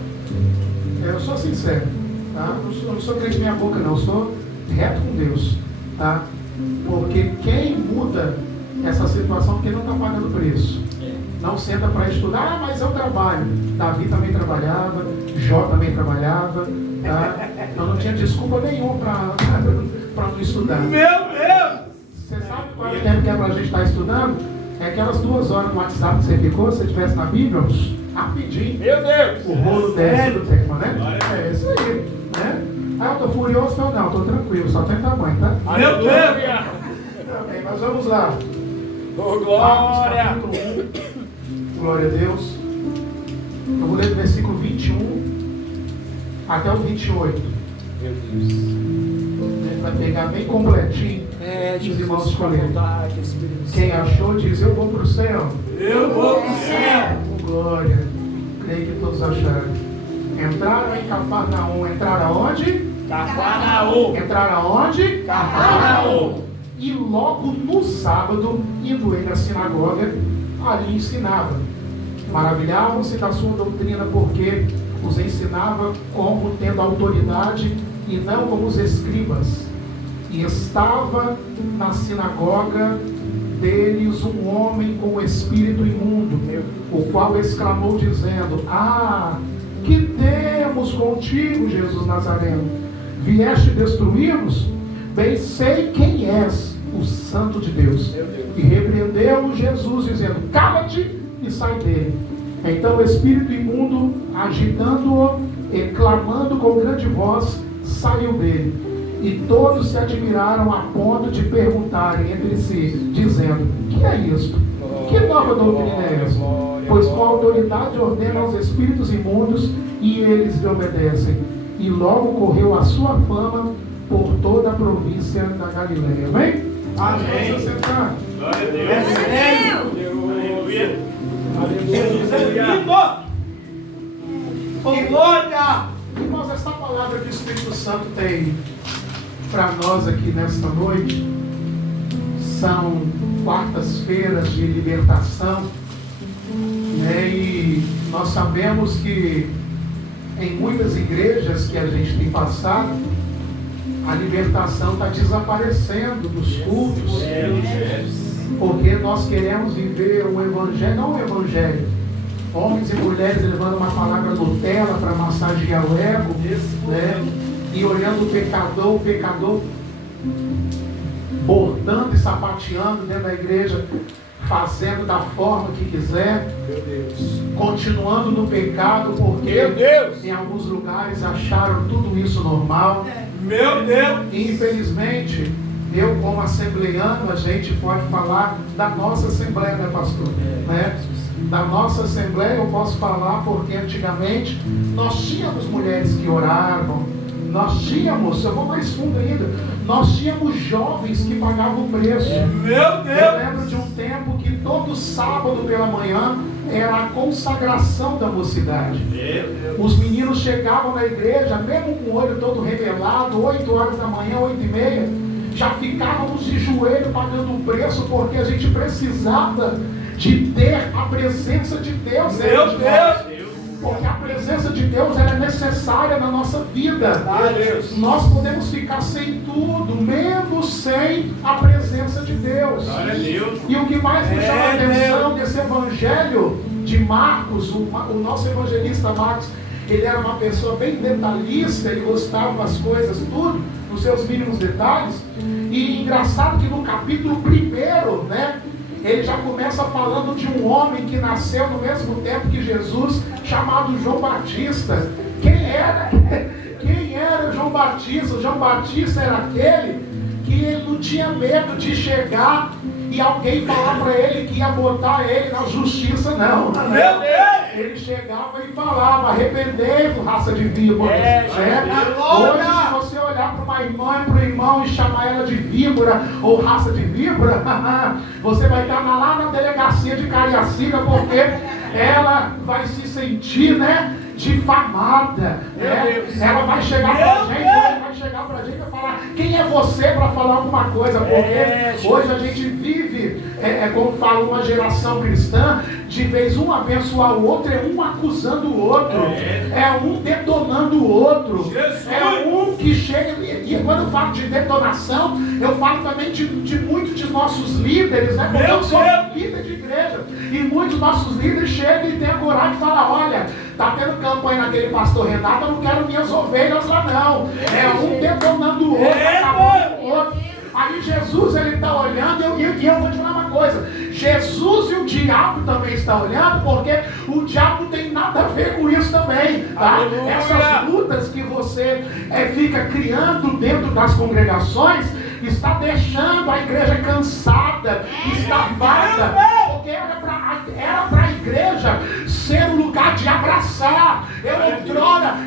Eu sou sincero. Tá? Eu não sou crente minha boca, não. Eu sou reto com Deus. Tá? Porque quem muda essa situação, quem não está pagando preço. Não senta para estudar, mas eu trabalho. Davi também trabalhava, Jó também trabalhava. Tá? Eu não tinha desculpa nenhuma para não estudar. Meu Deus! Você sabe qual é o tempo que é para a gente estar estudando? É aquelas 2 horas no WhatsApp que você ficou, se você estivesse na Bíblia, rapidinho. Meu Deus! O rolo desce do tema, né? É isso aí. Né? Ah, eu estou furioso? Não, estou tranquilo, só tem tamanho, tá? Meu Deus! Bem, mas vamos lá. Ô, glória! Marcos, capítulo 1. Glória a Deus. Eu vou ler do versículo 21 até o 28. Meu Deus. A gente vai pegar bem completinho. É, os irmãos escolherem. vontade, Espírito Quem Santo. achou diz: eu vou para o céu. Eu vou pro céu. Glória. Creio que todos acharam. Entraram em Cafarnaum. Entraram aonde? Cafarnaum. Entraram aonde? Cafarnaum. E logo no sábado, indo ele à sinagoga, ali ensinava. Maravilhavam-se da sua doutrina, porque os ensinava como tendo autoridade e não como os escribas. E estava na sinagoga deles um homem com espírito imundo, o qual exclamou dizendo: ah, que temos contigo, Jesus Nazareno? Vieste destruir-nos? Bem sei quem és, o Santo de Deus. E repreendeu Jesus dizendo: cala-te e sai dele. Então o espírito imundo, agitando-o e clamando com grande voz, saiu dele. E todos se admiraram a ponto de perguntarem entre si, dizendo: que é isto? Que nova doutrina é essa? Pois com autoridade ordena aos espíritos imundos e eles lhe obedecem. E logo correu a sua fama por toda a província da Galileia. Amém? Amém. Vamos sentar. Glória a Deus. Aleluia. Jesus é lindo! Glória! Irmãos, essa palavra que o Espírito Santo tem para nós aqui nesta noite são quartas-feiras de libertação, né? E nós sabemos que em muitas igrejas que a gente tem passado, a libertação está desaparecendo dos cultos, porque nós queremos viver um evangelho, não um evangelho, homens e mulheres levando uma palavra Nutella para massagear o ego, né? E olhando o pecador bordando e sapateando dentro da igreja, fazendo da forma que quiser, continuando no pecado, porque em alguns lugares acharam tudo isso normal. Meu Deus! E infelizmente, eu como assembleiano, a gente pode falar da nossa assembleia, né, pastor? Né? Da nossa assembleia eu posso falar porque antigamente nós tínhamos mulheres que oravam, nós tínhamos, eu vou mais fundo ainda, nós tínhamos jovens que pagavam o preço. Meu Deus! Eu lembro de um tempo que todo sábado pela manhã era a consagração da mocidade. Os meninos chegavam na igreja, mesmo com o olho todo revelado, 8 horas da manhã, 8h30, já ficávamos de joelho pagando o preço, porque a gente precisava de ter a presença de Deus. Meu Deus! Porque a presença de Deus ela é necessária na nossa vida. Nós podemos ficar sem tudo, menos sem a presença de Deus. E o que mais me chama a atenção desse evangelho de Marcos, o nosso evangelista Marcos, ele era uma pessoa bem detalhista, ele gostava das coisas, tudo, nos seus mínimos detalhes. E engraçado que no capítulo 1, né, ele já começa falando de um homem que nasceu no mesmo tempo que Jesus, chamado João Batista. Quem era João Batista? João Batista era aquele que ele não tinha medo de chegar e alguém falar para ele que ia botar ele na justiça, não. Meu Deus! Ele chegava e falava: arrependei-vos, raça de víbora. Hoje, se você olhar para uma irmã e para o irmão e chamar ela de víbora ou raça de víbora, você vai estar lá na delegacia de Cariacica, porque ela vai se sentir, né, difamada. Né? Ela vai chegar para a gente e falar: quem é você para falar alguma coisa? Porque hoje a gente vive, como fala uma geração cristã, de vez um abençoar o outro, é um acusando o outro, é um detonando o outro, é um que chega, e quando eu falo de detonação, eu falo também de muitos de nossos líderes, né? Porque eu sou líder de igreja, e muitos nossos líderes chegam e têm a coragem de falar: olha, está tendo campanha naquele pastor Renato, eu não quero minhas ovelhas lá não. É um detonando o outro, acabando o outro. Aí Jesus, ele está olhando, e eu vou te falar uma coisa: Jesus e o diabo também estão olhando, porque o diabo tem nada a ver com isso também, tá? Essas lutas que você fica criando dentro das congregações está deixando a igreja cansada, estafada, porque era para a igreja ser um lugar de abraçar.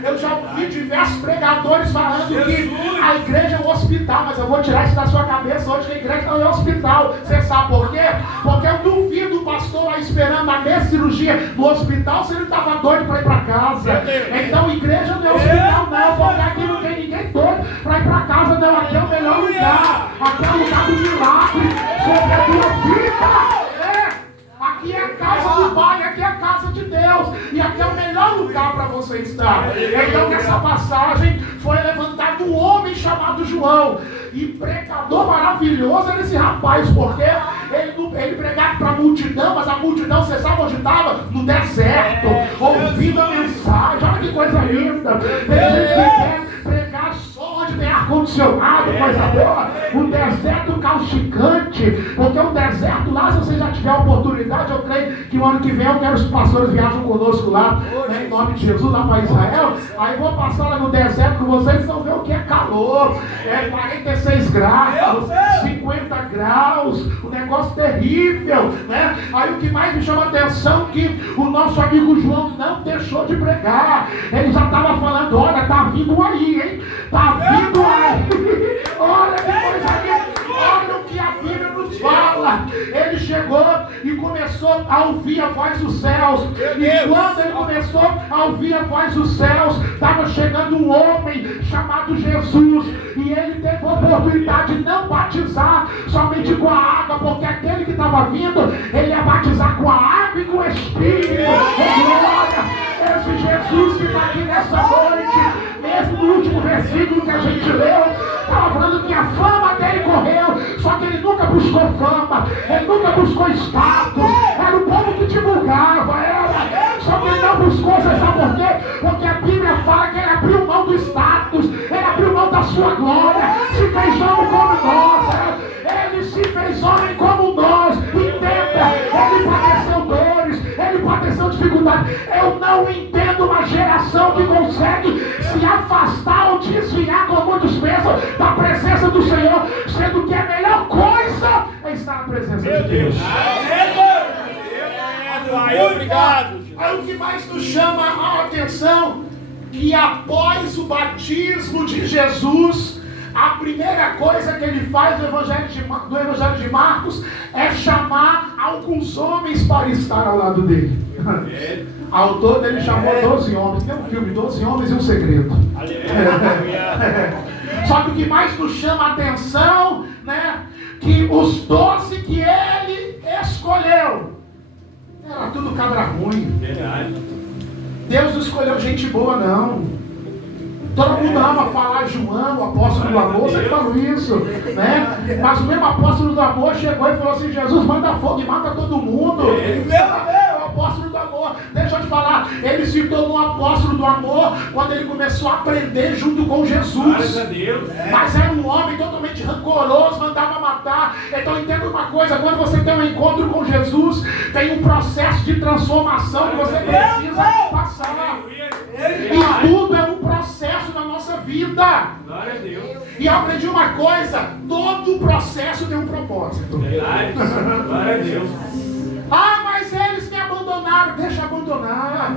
Eu já ouvi diversos pregadores falando que a igreja é um hospital, mas eu vou tirar isso da sua cabeça hoje, que a igreja não é um hospital. Você sabe por quê? Porque eu duvido o pastor lá esperando a minha cirurgia no hospital se ele estava doido para ir para casa. Então igreja não é hospital não, porque aqui não tem ninguém doido para ir para casa não. Aqui é o melhor lugar, aqui é o lugar do milagre sobre a tua vida. Aqui é a casa do Pai, aqui é a casa de Deus, e aqui é o melhor lugar para você você está. Então nessa passagem foi levantado um homem chamado João. E pregador maravilhoso era esse rapaz, porque ele pregava para a multidão, mas a multidão, você sabe onde estava? No deserto, ouvindo a mensagem. Olha que coisa linda. Tem gente que quer pregar só onde tem ar-condicionado, coisa boa. O deserto causticante, porque o deserto lá, se você já tiver a oportunidade, eu creio que o ano que vem eu quero que os pastores viajam conosco lá, né, em nome de Jesus, lá para Israel. Aí vou passar lá no deserto com vocês, vão ver o que é calor. É 46 graus, 50 graus, um negócio terrível, né? Aí o que mais me chama a atenção é que o nosso amigo João não deixou de pregar. Ele já estava falando, olha, tá vindo aí, hein? Tá vindo aí. Olha que coisa linda. Olha o que a Bíblia nos fala. Ele chegou e começou a ouvir a voz dos céus. E quando ele começou a ouvir a voz dos céus, estava chegando um homem chamado Jesus. E ele teve a oportunidade de não batizar somente com a água, porque aquele que estava vindo, ele ia batizar com a água e com o Espírito. Glória! Esse Jesus que está aqui nessa noite, mesmo no último versículo que a gente leu, estava falando que a fama dele correu, só que ele nunca buscou fama, ele nunca buscou status, era o povo que divulgava, só que ele não buscou, você sabe por quê? Porque a Bíblia fala que ele abriu mão do status, ele abriu mão da sua glória, se fez homem como nós, ele se fez homem como nós, entenda, ele padeceu dores, ele padeceu dificuldade. Eu não entendo uma geração que consegue se afastar ou desviar, como muitos pensam, da presença do Senhor, sendo que a melhor coisa é estar na presença de Deus. Obrigado. Aí o que mais nos chama a atenção, que após o batismo de Jesus, a primeira coisa que ele faz do Evangelho de Marcos é chamar alguns homens para estar ao lado dele. O autor dele chamou 12 homens. Tem um filme, 12 homens e um segredo. Só que o que mais nos chama a atenção, né, que os 12 que ele escolheu, era tudo cabra ruim. Deus não escolheu gente boa, não. Todo mundo ama falar João, o apóstolo do amor, você falou isso, né? Mas o mesmo apóstolo do amor chegou e falou assim, Jesus, manda fogo e mata todo mundo. O apóstolo do amor, deixa eu te falar, ele se tornou um apóstolo do amor quando ele começou a aprender junto com Jesus. Mas era um homem totalmente rancoroso, mandava matar. Então entenda uma coisa, quando você tem um encontro com Jesus, tem um processo de transformação que você precisa passar. E tudo é um processo na nossa vida. Glória a Deus. E eu aprendi uma coisa: todo processo tem um propósito. Glória a Deus. Ah, mas eles me abandonaram. Deixa abandonar.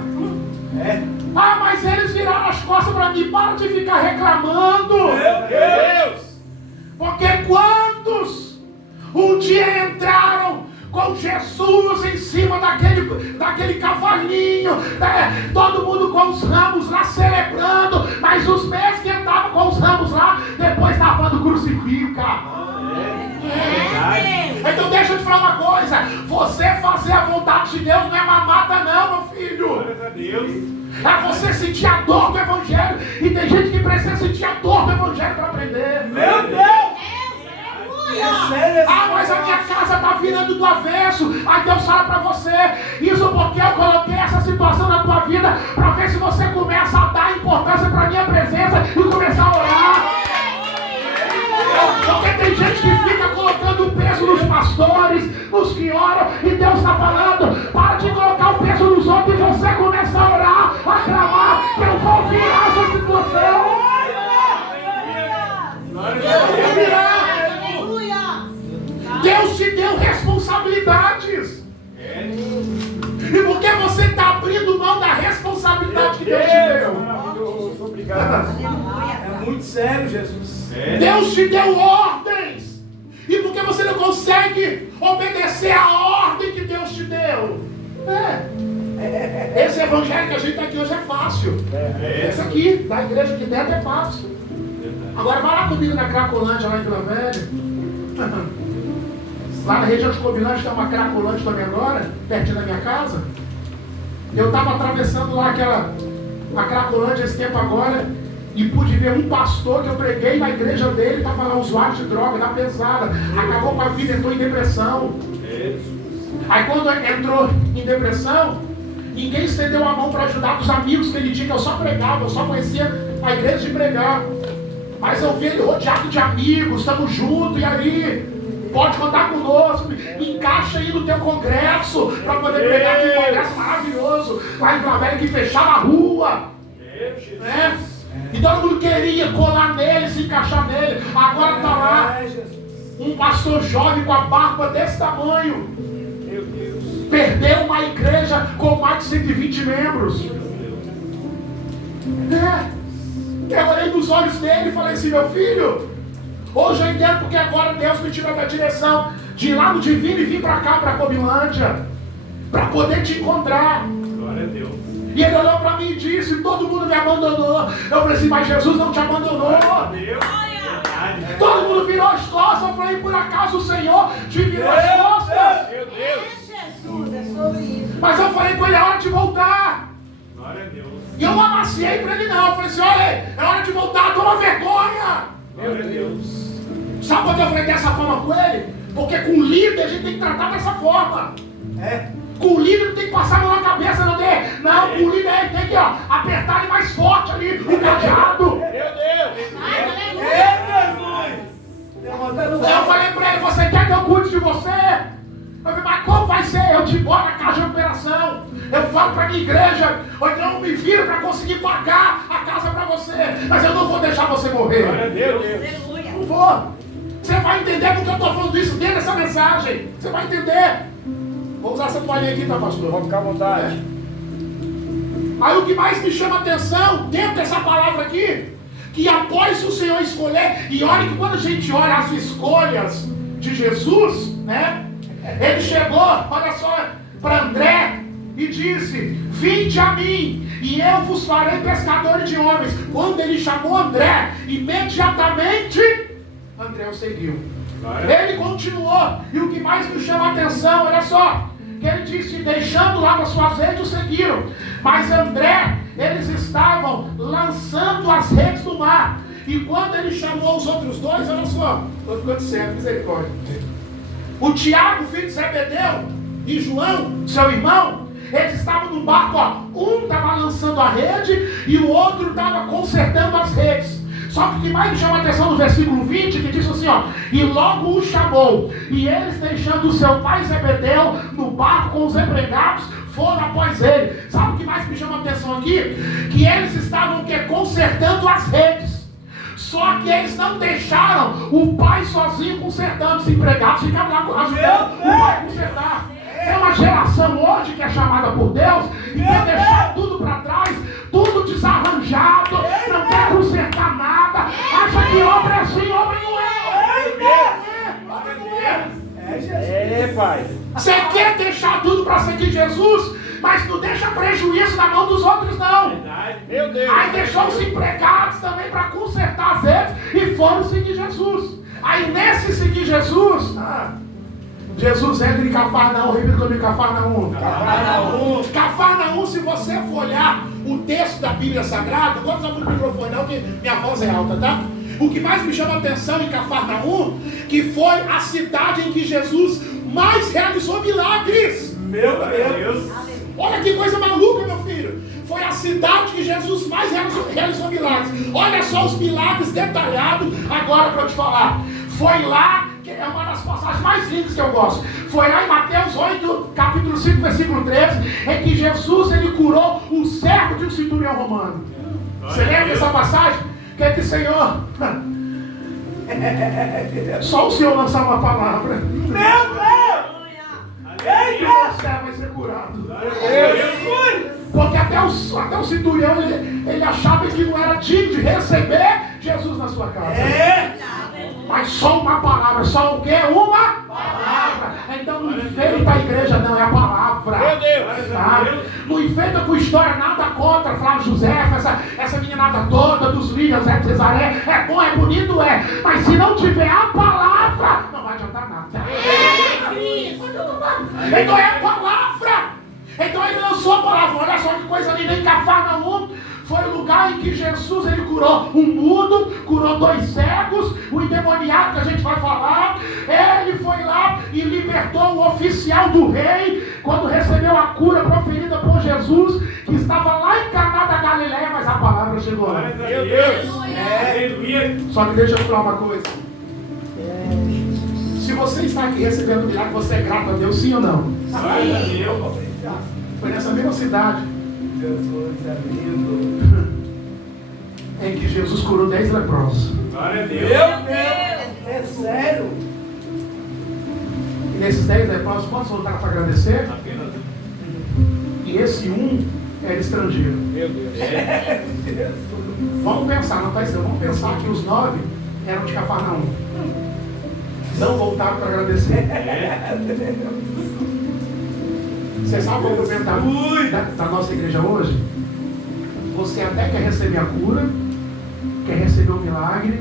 Ah, mas eles viraram as costas para mim. Para de ficar reclamando. Meu Deus. Porque quantos um dia entraram com Jesus em cima daquele cavalinho, né? Todo mundo com os ramos lá celebrando, mas os mesmos que andavam com os ramos lá, depois estavam falando crucifica. Então deixa eu te falar uma coisa, você fazer a vontade de Deus não é mamata não, meu filho. Glória a Deus. É você sentir a dor do Evangelho, e tem gente que precisa sentir a dor do Evangelho para aprender. Meu Deus. Ah, mas a minha casa está virando do avesso. Aí Deus fala para você, isso porque eu coloquei essa situação na tua vida, para ver se você começa a dar importância para a minha presença e começar a orar. Porque tem gente que fica colocando o peso nos pastores, nos que oram, e Deus está falando, para de colocar o peso nos outros e você começa a orar, a clamar, que eu vou virar essa situação. Eu vou virar. Deus te deu responsabilidades. E por que você está abrindo mão da responsabilidade que Deus te deu? Obrigado. É muito sério, Jesus. Deus te deu ordens. E por que você não consegue obedecer a ordem que Deus te deu? Esse evangelho que a gente está aqui hoje é fácil. Esse aqui, da igreja de dentro, é fácil. Agora vai lá comigo na Cracolândia, lá em Vila Velha. Lá na região de Cobilândia tem uma Cracolândia também agora, pertinho da minha casa. Eu estava atravessando lá a Cracolândia esse tempo agora e pude ver um pastor que eu preguei na igreja dele, estava lá usuário de droga, na pesada, acabou com a vida, entrou em depressão. Aí quando entrou em depressão, ninguém estendeu a mão para ajudar dos amigos que ele tinha, que eu só pregava, eu só conhecia a igreja de pregar. Mas eu vi ele rodeado de amigos, estamos juntos, e aí, pode contar conosco, encaixa aí no teu congresso, para poder pregar aqui um congresso maravilhoso, lá em Vila Velha, que fechava a rua, né? E todo mundo queria colar nele, se encaixar nele. Agora está lá um pastor jovem com a barba desse tamanho, perdeu uma igreja com mais de 120 membros. Eu olhei nos olhos dele e falei assim: meu filho, hoje eu entendo porque agora Deus me tirou da direção de lá no Divino e vim para cá, para Comilândia, para poder te encontrar. Glória a Deus. E ele olhou para mim e disse: todo mundo me abandonou. Eu falei assim: mas Jesus não te abandonou. Todo mundo virou as costas. Eu falei: por acaso o Senhor te virou as costas? Meu Deus. Jesus, é sobre isso. Mas eu falei com ele: é hora de voltar. Glória a Deus. E eu não amaciei para ele não. Eu falei assim: olha, é hora de voltar, toma vergonha. Glória a Deus. Sabe por que eu falei dessa forma com ele? Porque com líder a gente tem que tratar dessa forma. Com o líder não tem que passar a mão na cabeça, não tem. Não, com o líder tem que apertar ele mais forte ali, o cajado. Meu Deus. Eu falei pra ele: você quer que eu cuide de você? Eu falei: mas como vai ser? Eu te boto na caixa de operação. Eu falo pra minha igreja, ou então eu me viro para conseguir pagar a casa pra você. Mas eu não vou deixar você morrer. Glória a Deus. Aleluia. Não vou. Você vai entender porque eu estou falando isso dentro dessa mensagem. Você vai entender. Vou usar essa toalhinha aqui, tá, pastor? Pode ficar à vontade. Aí o que mais me chama a atenção dentro dessa palavra aqui, que após o Senhor escolher, e olha que quando a gente olha as escolhas de Jesus, né? Ele chegou, olha só, para André e disse: vinde a mim e eu vos farei pescadores de homens. Quando ele chamou André, imediatamente André o seguiu. Ele continuou, e o que mais me chama a atenção, olha só, que ele disse: deixando lá nas suas redes, o seguiram. Mas André, eles estavam lançando as redes no mar. E quando ele chamou os outros dois, olha só, estou ficando sério, misericórdia. O Tiago, filho de Zebedeu, e João, seu irmão, eles estavam no barco, um estava lançando a rede e o outro estava consertando as redes. Só que o que mais me chama a atenção no versículo 20, que diz assim, e logo o chamou, e eles, deixando o seu pai Zebedeu no barco com os empregados, foram após ele. Sabe o que mais me chama a atenção aqui? Que eles estavam consertando as redes. Só que eles não deixaram o pai sozinho consertando. Os empregados ficaram lá ajudando o pai a consertar. É uma geração hoje que é chamada por Deus e quer deixar tudo para trás, tudo desarranjado, não quer consertar nada, acha que obra é assim, obra não é. Pai. Você quer deixar tudo para seguir Jesus, mas não deixa prejuízo na mão dos outros não. Meu Deus. Aí deixou os empregados também para consertar as redes e foram seguir Jesus. Aí nesse seguir Jesus, Jesus entra em Cafarnaum. Repita comigo: Cafarnaum. Cafarnaum, se você for olhar o texto da Bíblia Sagrada, não vou usar muito microfone não, porque minha voz é alta, tá? O que mais me chama a atenção em Cafarnaum, que foi a cidade em que Jesus mais realizou milagres. Meu Deus. Olha que coisa maluca, meu filho. Foi a cidade que Jesus mais realizou milagres. Olha só os milagres detalhados agora para eu te falar. Foi lá, que é uma das passagens mais lindas que eu gosto. Foi lá em Mateus 8, capítulo 5, versículo 13, em que Jesus ele curou o servo de um centurião romano. Você lembra dessa passagem? Que ele disse: Senhor, só o Senhor lançar uma palavra, Meu Deus! e o servo vai ser curado. Porque até o centurião ele achava que não era digno de receber Jesus na sua casa. Mas só uma palavra, só o quê? Uma palavra. Então não enfeita a igreja não, é a palavra. Meu Deus. Sabe? Não enfeita com história, nada contra Flávio José, essa meninada toda dos líderes, Zé Cesaré. É bom, é bonito, mas se não tiver a palavra, não vai adiantar nada. Então é a palavra. Então ele lançou a palavra. Olha só que coisa linda. Em Cafarnaum lugar em que Jesus ele curou um mudo, curou 2 cegos, o endemoniado que a gente vai falar. Ele foi lá e libertou o oficial do rei quando recebeu a cura proferida por Jesus, que estava lá em Caná da Galileia, mas a palavra chegou lá. Meu Deus. Aleluia. Só que deixa eu falar uma coisa. Se você está aqui recebendo o milagre, você é grato a Deus, sim ou não? Glória a Deus. Foi nessa mesma cidade Jesus é lindo. em que Jesus curou 10 leprosos. Glória a Meu Deus. Deus. É sério? E nesses 10 leprosos, quantos voltaram para agradecer? Apenas E esse um era estrangeiro. meu Deus. Vamos pensar, não está dizendo, vamos pensar que os 9 eram de Cafarnaum. Não voltaram para agradecer. Você sabe qual é o comentário da nossa igreja hoje? Você até quer receber a cura, quer receber o milagre,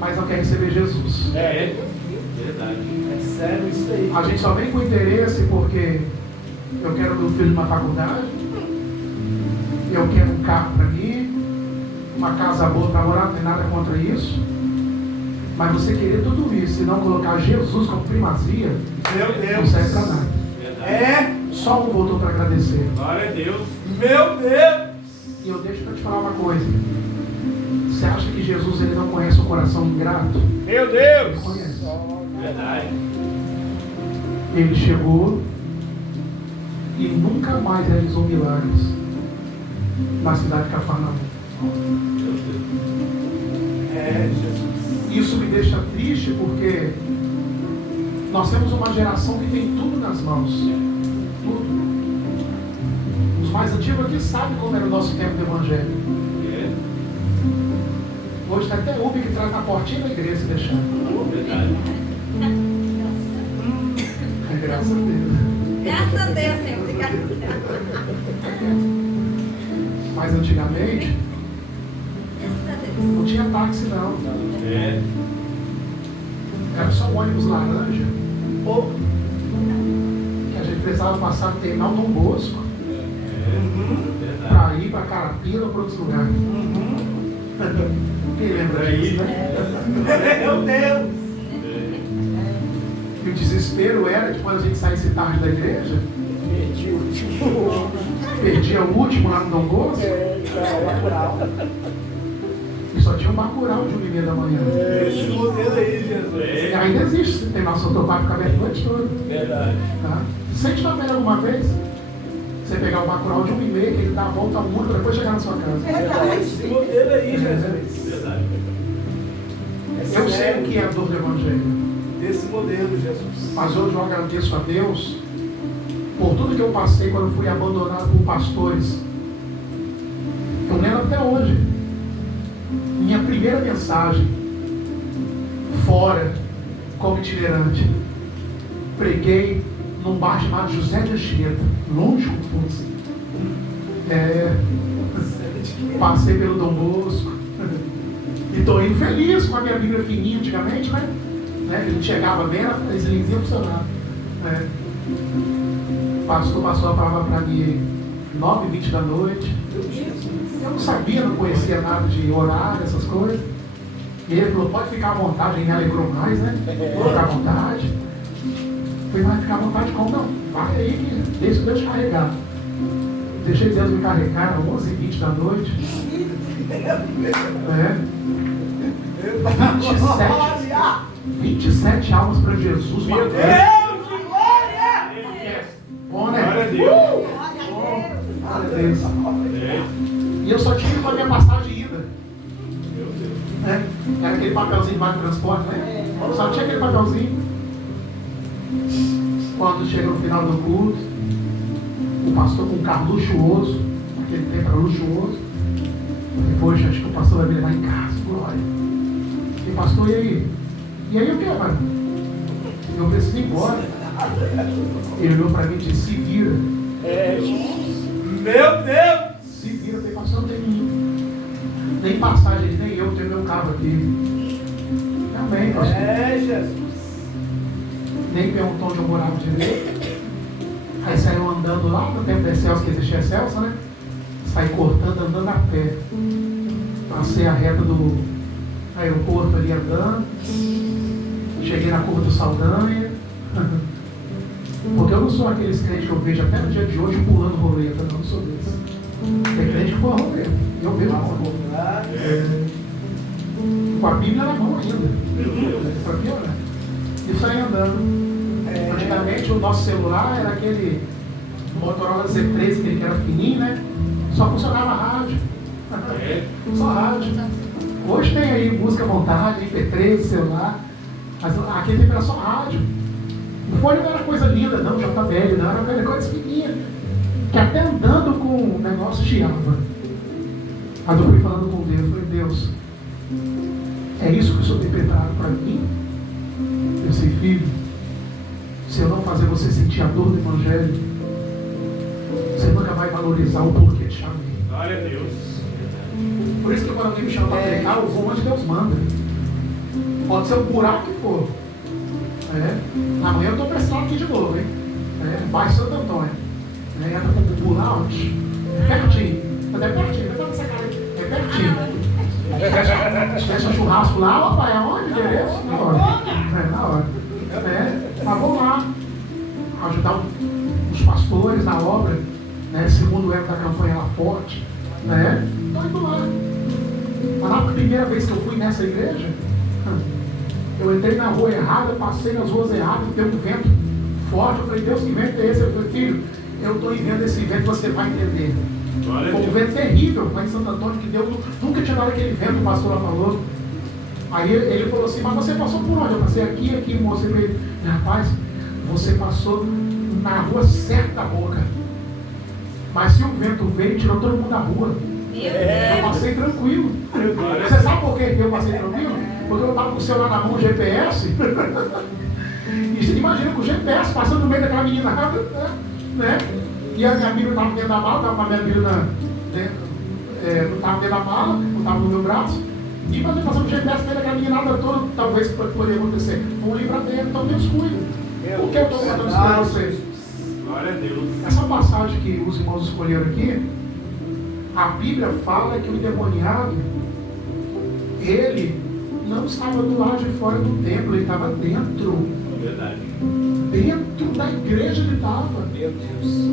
mas não quer receber Jesus. É verdade. É sério isso aí. A gente só vem com interesse porque eu quero meu filho numa faculdade, eu quero um carro para mim, uma casa boa para morar, não tem nada contra isso. Mas você querer tudo isso e não colocar Jesus como primazia, Meu não Deus. serve para nada. Verdade. É. Só um voltou para agradecer. Glória a Deus. Meu Deus. E eu deixo para te falar uma coisa. Você acha que Jesus ele não conhece o coração ingrato? Meu Ele Deus. conhece. Verdade. Ele chegou e nunca mais realizou milagres na cidade de Cafarnaum. É, Jesus. Isso me deixa triste porque nós temos uma geração que tem tudo nas mãos. Tudo. Os mais antigos aqui sabem como era o nosso tempo do Evangelho. É Hoje tem até Uber que traz na portinha da igreja se deixar. verdade. Graças a Deus. Graças a Deus, Senhor. Obrigada. Mas antigamente Graças a Deus. não tinha táxi não. É. Era só um ônibus laranja Pouco. que a gente precisava passar no terminal Dom Bosco Verdade. para ir para Carapina ou para outros lugares. Quem lembra disso, né? Meu Deus. E o desespero era que quando a gente saísse tarde da igreja, perdia o último lá no Dom Bosco e só tinha um Bacurau de 1h30 da manhã. Esse modelo aí, Jesus. E ainda existe, você tem nosso autoparque fica aberto a noite toda. Verdade. Tá? Sente na pele alguma vez? Você pegar o Bacurau de 1h30, que ele dá a volta ao mundo para depois chegar na sua casa. Esse modelo aí, Jesus. Verdade. Eu sei o que é a dor do Evangelho. Esse modelo, Jesus. Mas hoje eu agradeço a Deus por tudo que eu passei quando fui abandonado por pastores. Eu lembro até hoje. Minha primeira mensagem fora como itinerante. Preguei num bar chamado José de Anchieta, longe como fosse. Passei pelo Dom Bosco. E estou indo feliz com a minha Bíblia fininha antigamente, né? A gente chegava bem, esse linkzinho funcionava. O pastor passou a palavra para mim 9h20 da noite. Eu não sabia, não conhecia nada de horário, essas coisas. E ele falou, pode ficar à vontade, ele me alegrou mais, né? Ficar à vontade. Falei, mas ficar à vontade como? Não, vai aí, que deixa Deus carregar. Deixei Deus me carregar, 11h20 da noite. 27 almas para Jesus. Meu Deus, que glória! Bom, né? Glória a Deus. Glória a Deus. É. E eu só tinha com a minha passagem de ida. Meu Deus. Né? Era aquele papelzinho de vale transporte, né? Só tinha aquele papelzinho. Quando chega no final do culto, o pastor com um carro luxuoso, aquele tempo era luxuoso. Depois acho que o pastor vai me levar em casa, glória. E pastor, e aí? E aí o que, mano? Eu preciso ir embora. Ele olhou para mim e disse, se vira. Meu Deus! Se vira, tem pastor, não tem nem passagem, nem eu tenho meu carro aqui. Também, pastor. Jesus. Nem perguntou onde eu morava direito. Aí saiu andando lá no tempo da Excelsa, que existia Excelsa, né? saí cortando, andando a pé. Passei a reta do aeroporto ali andando. Cheguei na curva do Saldanha. Porque eu não sou aqueles crentes que eu vejo até no dia de hoje pulando roleta, não sou desse. Tem crente que pula roleta. Eu vejo com a Bíblia na mão ainda. Para piorar. E saí andando. Antigamente o nosso celular era aquele Motorola Z13, que ele era fininho, né? Só funcionava rádio. Só rádio. Hoje tem aí música à vontade, MP3, celular. Mas aquele tempo era só rádio. O fone não era coisa linda, não, já tá velho, não, era coisa fininha. Que até andando com o negócio chiava. Mas eu fui falando com Deus, falei, Deus, é isso que o Senhor tem preparado para mim? Eu sei, filho, se eu não fazer você sentir a dor do Evangelho, você nunca vai valorizar o porquê te chamei. Glória a Deus. Por isso que quando alguém me chama para pregar, eu vou onde Deus manda. Pode ser o buraco que for. Amanhã eu estou prestando aqui de novo, hein? Baixo Santo Antônio. Entra com o pular onde? Pertinho. Até pertinho, vai dar essa cara aqui. É pertinho. Se tivesse um churrasco lá, opa, é onde? Na hora. Na hora. Mas vamos lá. Ajudar os pastores na obra, né? Segundo o eco da campanha lá forte. Estou indo lá. Mas na primeira vez que eu fui nessa igreja, eu entrei na rua errada, passei nas ruas erradas, deu um vento forte. Eu falei, Deus, que vento é esse? Eu falei, filho, eu estou vendo esse vento, você vai entender. Foi um vento terrível lá em Santo Antônio, que Deus nunca tinha dado aquele vento, o pastor lá falou. Aí ele falou assim, mas você passou por onde? Eu passei aqui, mostrei para ele. Rapaz, você passou na rua certa da boca. Mas se o vento veio, tirou todo mundo da rua. Eu passei tranquilo. Você sabe por que eu passei tranquilo? Porque eu estava com o celular na mão, o GPS. E você imagina com o GPS passando no meio daquela menina, né? E a minha Bíblia estava dentro da mala, estava com a minha Bíblia não estava dentro da mala, não estava no meu braço. E quando eu passando o GPS no meio daquela meninada toda, talvez poderia acontecer. Foi um livramento, então Deus cuida. Por que eu estou contando isso para vocês? Glória a Deus. Essa passagem que os irmãos escolheram aqui, a Bíblia fala que o endemoniado, ele não estava do lado de fora do templo, ele estava dentro. Verdade. Dentro da igreja ele estava. Meu Deus.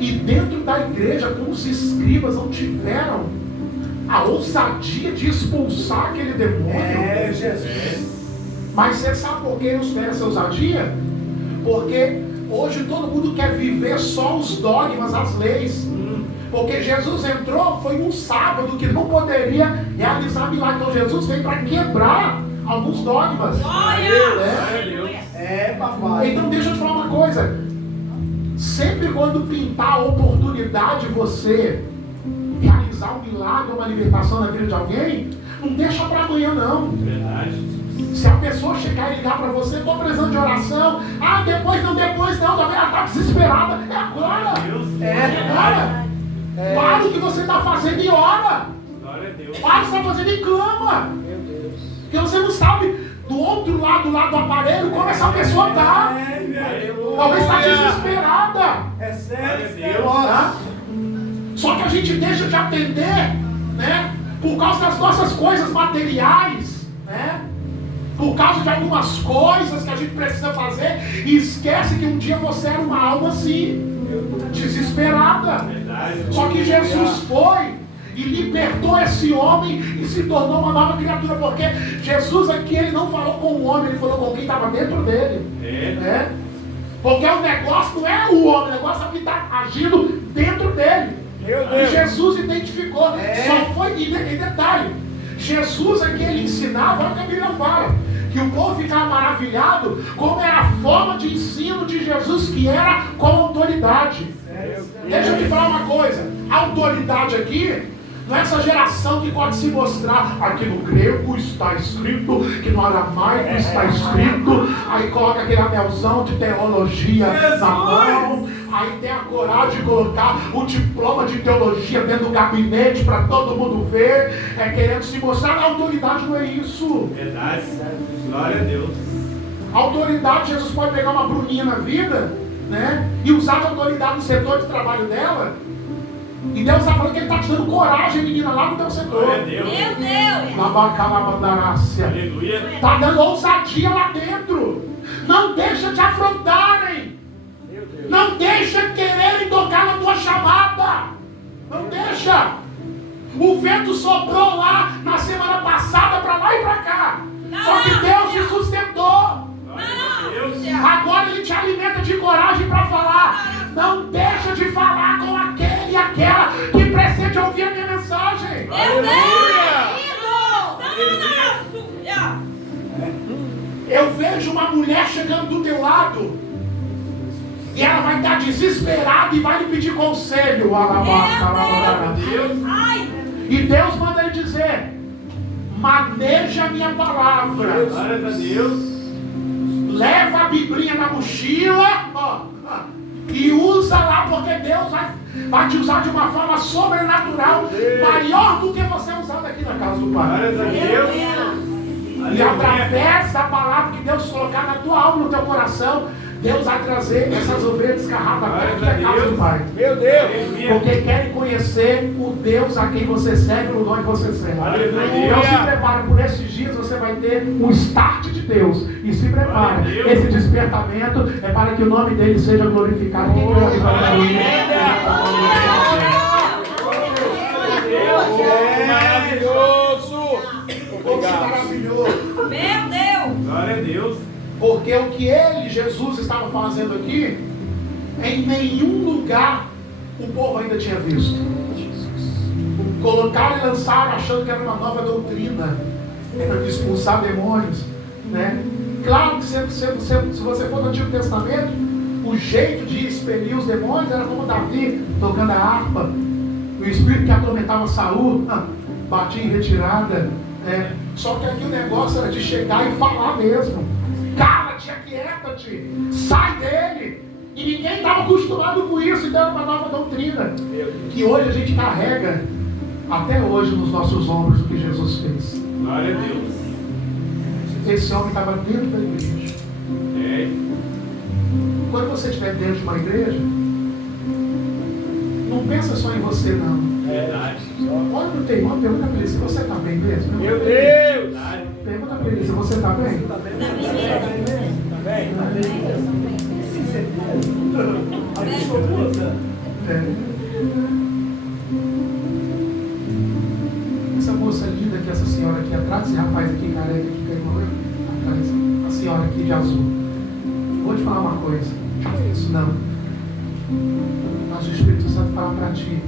E dentro da igreja, como os escribas não tiveram a ousadia de expulsar aquele demônio. Jesus. Mas você sabe por que eles tiveram essa ousadia? Porque hoje todo mundo quer viver só os dogmas, as leis. Porque Jesus entrou, foi num sábado que não poderia realizar milagre. Então Jesus veio para quebrar alguns dogmas. Papai. Então deixa eu te falar uma coisa. Sempre quando pintar a oportunidade de você realizar um milagre, uma libertação na vida de alguém, não deixa para amanhã não. Verdade. Se a pessoa chegar e ligar para você, estou precisando de oração. Depois não, tá vendo? Ela está desesperada. É agora. É agora. Para o que você está fazendo e ora. Glória a Deus. Para o que você está fazendo e clama. Meu Deus. Porque você não sabe do outro lado, do aparelho, como essa pessoa está. Talvez está desesperada. É sério, Deus. Tá? Só que a gente deixa de atender, né? Por causa das nossas coisas materiais, né? Por causa de algumas coisas que a gente precisa fazer e esquece que um dia você era uma alma assim, desesperada. Verdade. Só que Jesus foi e libertou esse homem e se tornou uma nova criatura, porque Jesus aqui, ele não falou com o homem, ele falou com quem estava dentro dele. Né? Porque o negócio não é o homem, o negócio é que está agindo dentro dele. E Jesus identificou. Só foi, e detalhe, Jesus aqui, ele ensinava, olha o que a Bíblia fala, que o povo ficava maravilhado como era a forma de ensino de Jesus, que era com autoridade. Deixa eu te falar uma coisa, a autoridade aqui não é essa geração que pode se mostrar. Aqui no grego está escrito, que no aramaico está escrito, aí coloca aquele anelzão de teologia na mão, aí tem a coragem de colocar o diploma de teologia dentro do gabinete para todo mundo ver, querendo se mostrar. A autoridade não é isso. Verdade. Glória a Deus. A autoridade, Jesus pode pegar uma Bruninha na vida, né, e usar de autoridade no setor de trabalho dela, E Deus está falando que Ele está te dando coragem, menina, lá no teu setor. Glória a Deus. Meu Deus. Labacalabandarácia. Aleluia. Está dando ousadia lá dentro. Não deixa te afrontarem. Não deixa quererem tocar na tua chamada. Não deixa. O vento soprou lá na semana passada, para lá e para cá. Só que Deus te sustentou. Agora Ele te alimenta de coragem para falar. Não deixa de falar com aquele e aquela que precisa ouvir a minha mensagem. Eu vejo uma mulher chegando do teu lado e ela vai estar desesperada e vai lhe pedir conselho. E Deus manda ele dizer: maneja a minha palavra. Glória a Deus. Leva a Biblinha na mochila, e usa lá, porque Deus vai te usar de uma forma sobrenatural, maior do que você usando aqui na casa do Pai. Glória a Deus. E através da palavra que Deus colocar na tua alma, no teu coração, Deus vai trazer essas ovelhas descarradas aqui na casa do Pai. Meu Deus. Porque querem conhecer o Deus a quem você serve, o nome que você serve. Então se prepara, por esses dias você vai ter um start de Deus. E se prepara, esse despertamento é para que o nome dele seja glorificado. Quem crê aqui maravilhoso. Meu Deus. Glória a Deus. Porque o que ele, Jesus, estava fazendo aqui, em nenhum lugar o povo ainda tinha visto. Colocaram e lançaram achando que era uma nova doutrina, era de expulsar demônios, né? Claro que se você for no Antigo Testamento, o jeito de expelir os demônios era como Davi tocando a harpa. O espírito que atormentava Saul batia em retirada, né? Só que aqui o negócio era de chegar e falar mesmo. Cala-te, aquieta-te, sai dele. E ninguém estava acostumado com isso, e deu uma nova doutrina que hoje a gente carrega até hoje nos nossos ombros o que Jesus fez. Glória a Deus. Esse homem estava dentro da igreja. Quando você estiver dentro de uma igreja, não pensa só em você, não. Verdade. Olha no teu irmão, pergunta para ele se você está bem mesmo. Meu Deus. Pergunta para ele se você está bem. Tá bem? Essa moça linda aqui, essa senhora aqui atrás, esse rapaz aqui, careca aqui, que irmão atrás, a senhora aqui de azul. Vou te falar uma coisa, não é isso não. Mas o Espírito Santo fala para ti.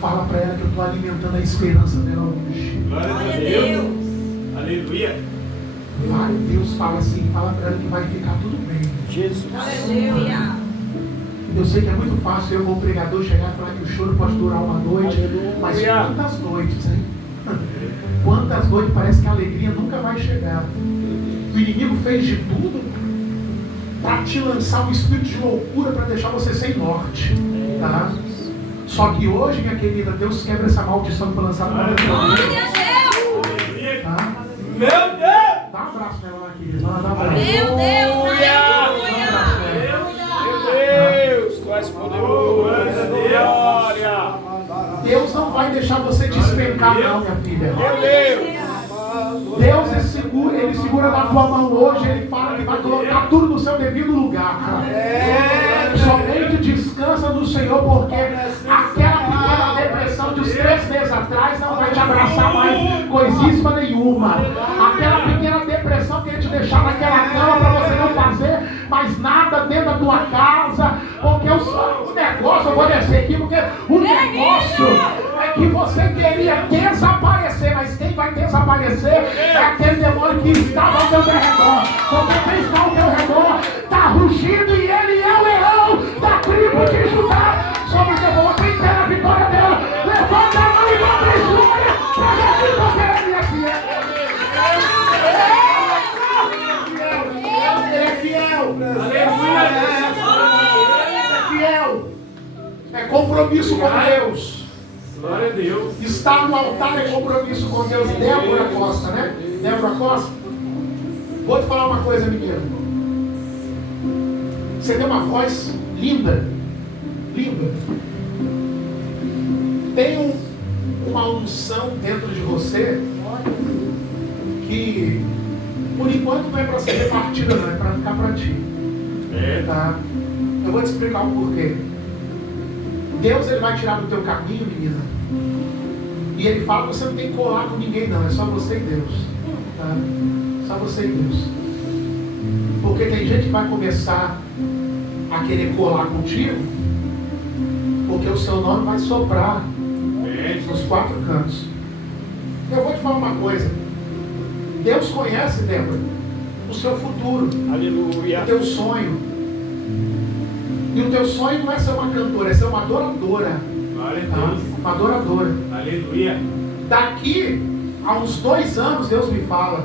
Fala para ela que eu estou alimentando a esperança dela hoje. Glória a Deus. Aleluia. Vai, Deus fala assim, fala para ela que vai ficar tudo bem. Jesus. Aleluia. Eu sei que é muito fácil eu como pregador chegar e falar que o choro pode durar uma noite, mas quantas noites, hein? Quantas noites parece que a alegria nunca vai chegar. O inimigo fez de tudo para te lançar um espírito de loucura, para deixar você sem norte, tá? Só que hoje, minha querida, Deus quebra essa maldição para lançar para você. Tá? Meu Deus. Dá um abraço nela lá, querida. Dá um abraço. Meu Deus. Aleluia. Meu Deus, tu és poderoso. Glória. Deus não vai deixar você despencar, não, minha filha. Meu Deus. Deus ele segura na tua mão hoje, ele fala que vai colocar tudo no seu devido lugar. Somente descansa no Senhor, porque aquela pequena depressão de uns 3 meses atrás não vai te abraçar mais coisíssima nenhuma. Aquela pequena depressão que ia te deixar naquela cama para você não fazer mais nada dentro da tua casa, porque o negócio, eu vou descer aqui, porque o negócio é que você queria desaparecer, mas quem vai desaparecer é aquele demônio que estava ao teu redor. Porque quem está ao teu redor está rugindo e ele é o leão da tribo de Judá. Sobre o demônio, quem tem a vitória dela, levanta a mão e bota a história para ver se você é fiel. É compromisso com Deus. Glória a Deus. Estar no altar é compromisso com Deus. Débora Costa, né? Débora Costa. Vou te falar uma coisa, menino. Você tem uma voz linda. Linda. Tem uma unção dentro de você que, por enquanto, não é para ser repartida, não, é para ficar para ti. Tá? Eu vou te explicar o porquê. Deus, ele vai tirar do teu caminho, menina. E ele fala que você não tem que colar com ninguém, não. É só você e Deus. Tá? Só você e Deus. Porque tem gente que vai começar a querer colar contigo, porque o seu nome vai soprar nos 4 cantos. Eu vou te falar uma coisa. Deus conhece, Débora, o seu futuro. Aleluia. O teu sonho. E o teu sonho não é ser uma cantora, é ser uma adoradora. Glória a Tá? Deus. Uma adoradora. Aleluia. Daqui a uns 2 anos, Deus me fala: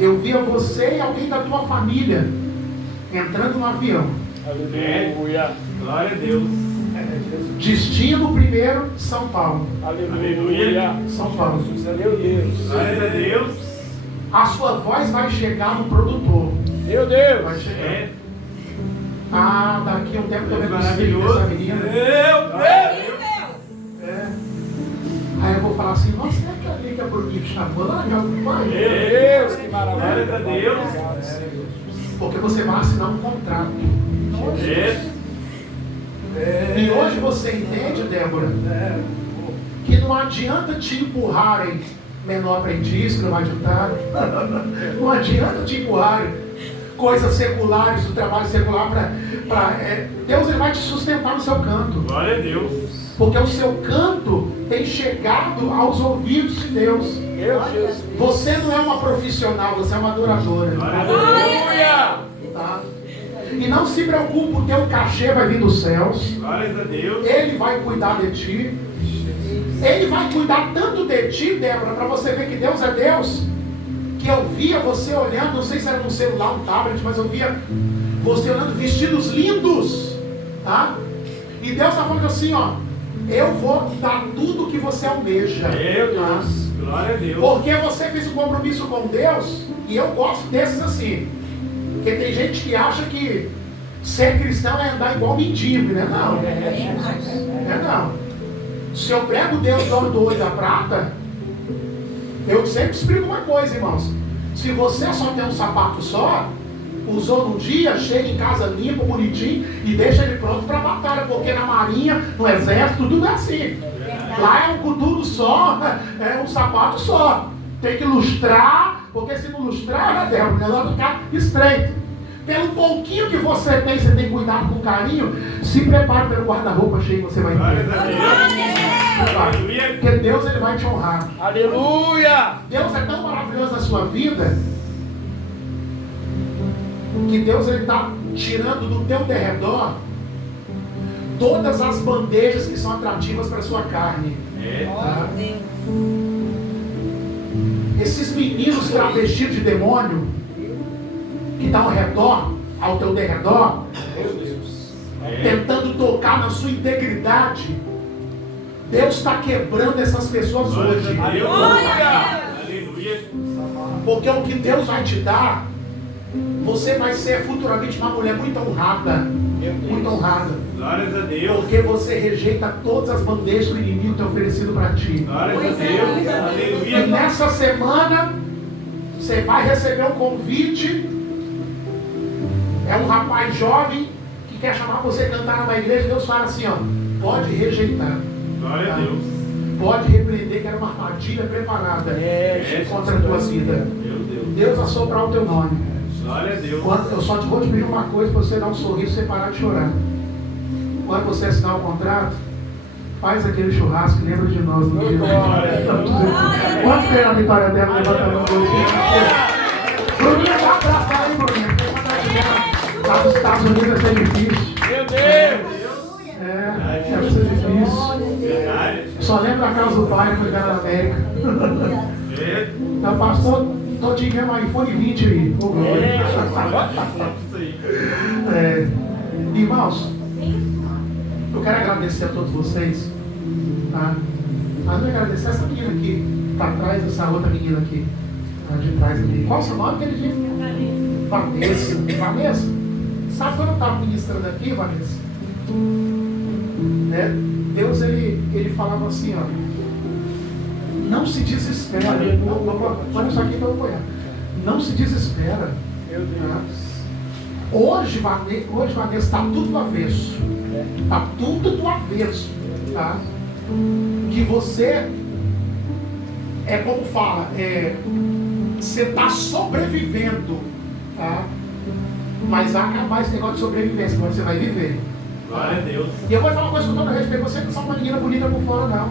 eu via você e alguém da tua família entrando no avião. Aleluia. Glória a Deus. Destino primeiro, São Paulo. Aleluia. São Paulo. Meu Deus. Glória a Deus. A sua voz vai chegar no produtor. Meu Deus. Vai chegar. É. Ah, daqui a um tempo eu vendo os filhos Maravilhoso. dessa menina. Meu Meu Deus. É. Aí eu vou falar assim: nossa, será que ali que a Bruninha chamou lá na casa do pai? Meu Deus, que maravilha. Glória a Deus. Porque você vai assinar um contrato. E hoje você entende, Débora, que não adianta te empurrarem menor aprendiz, que não vai adiantar. Não adianta te empurrarem coisas seculares, do trabalho secular para Deus, ele vai te sustentar no seu canto. Glória a Deus. Porque o seu canto tem chegado aos ouvidos de Deus. Meu Jesus. Você não é uma profissional, você é uma adoradora. Glória a Deus. Aleluia. Tá? E não se preocupe, o teu cachê vai vir dos céus. Glória a Deus. Ele vai cuidar de ti. Ele vai cuidar tanto de ti, Débora, para você ver que Deus é Deus. Que eu via você olhando, não sei se era no celular, um tablet, mas eu via você olhando vestidos lindos. Tá? E Deus está falando assim, ó: eu vou dar tudo que você almeja. Meu Tá? Deus. Glória a Deus. Porque você fez um compromisso com Deus. E eu gosto desses assim. Porque tem gente que acha que ser cristão é andar igual mendigo, né? Não. Não. Se eu prego Deus dono do ouro e da prata, eu sempre explico uma coisa, irmãos. Se você só tem um sapato só, usou num dia, chega em casa limpo, bonitinho e deixa ele pronto para batalha. Porque na marinha, no exército, tudo é assim. Lá é um coturno só, é um sapato só. Tem que lustrar, porque se não lustrar, né, o negócio vai ficar estreito. Pelo pouquinho que você tem que cuidar com carinho. Se prepare pelo guarda-roupa cheio que você vai Glória ter. a Deus. Aleluia. Porque Deus, ele vai te honrar. Aleluia. Deus é tão maravilhoso na sua vida que Deus, ele está tirando do teu derredor todas as bandejas que são atrativas para a sua carne. Tá? Esses meninos travestidos de demônio que estão ao teu derredor, tentando tocar na sua integridade, Deus está quebrando essas pessoas hoje. Aleluia. Porque o que Deus vai te dar, você vai ser futuramente uma mulher muito honrada. Muito honrada. Glórias a Deus. Porque você rejeita todas as bandejas que o inimigo tem oferecido para ti. Glórias a Deus. E Aleluia. nessa semana, você vai receber um convite. É um rapaz jovem que quer chamar você a cantar numa igreja. Deus fala assim, ó: pode rejeitar. Glória a Deus. Pode repreender que era uma armadilha preparada contra a tua vida. Meu Deus. Deus vai soprar o teu nome. Glória a Deus. Eu só te vou te pedir uma coisa, para você dar um sorriso e você parar de chorar. Quando você assinar o contrato, faz aquele churrasco e lembra de nós no dia. Quantos tem a vitória dela? Levanta a mão. Bruninha, dá um abraço aí, Bruninha. Lá nos Estados Unidos vai ser difícil. Meu Deus. Deve ser difícil. Verdade. Só lembra a casa do pai que foi cara da América. Então, pastor, tô te enviando um iPhone 20 aí. Isso aí. Irmãos, eu quero agradecer a todos vocês. Tá? Mas eu agradecer essa menina aqui, que tá atrás dessa outra menina aqui. Tá de trás aqui. Qual o seu nome, queridinho? Vanessa. Vanessa? Sabe quando eu estava ministrando aqui, Vanessa? né? Deus, ele falava assim, ó, não se desespera. Olha isso aqui que eu vou apoiar. Não se desespera. Tá? Hoje, Vanessa, está tudo do avesso. Está tudo do avesso. Tá? Que você é como fala, você está sobrevivendo, tá? Mas vai acabar esse negócio de sobrevivência, agora você vai viver. Glória a Deus. E eu vou falar uma coisa com todo respeito, você não é só uma menina bonita por fora, não.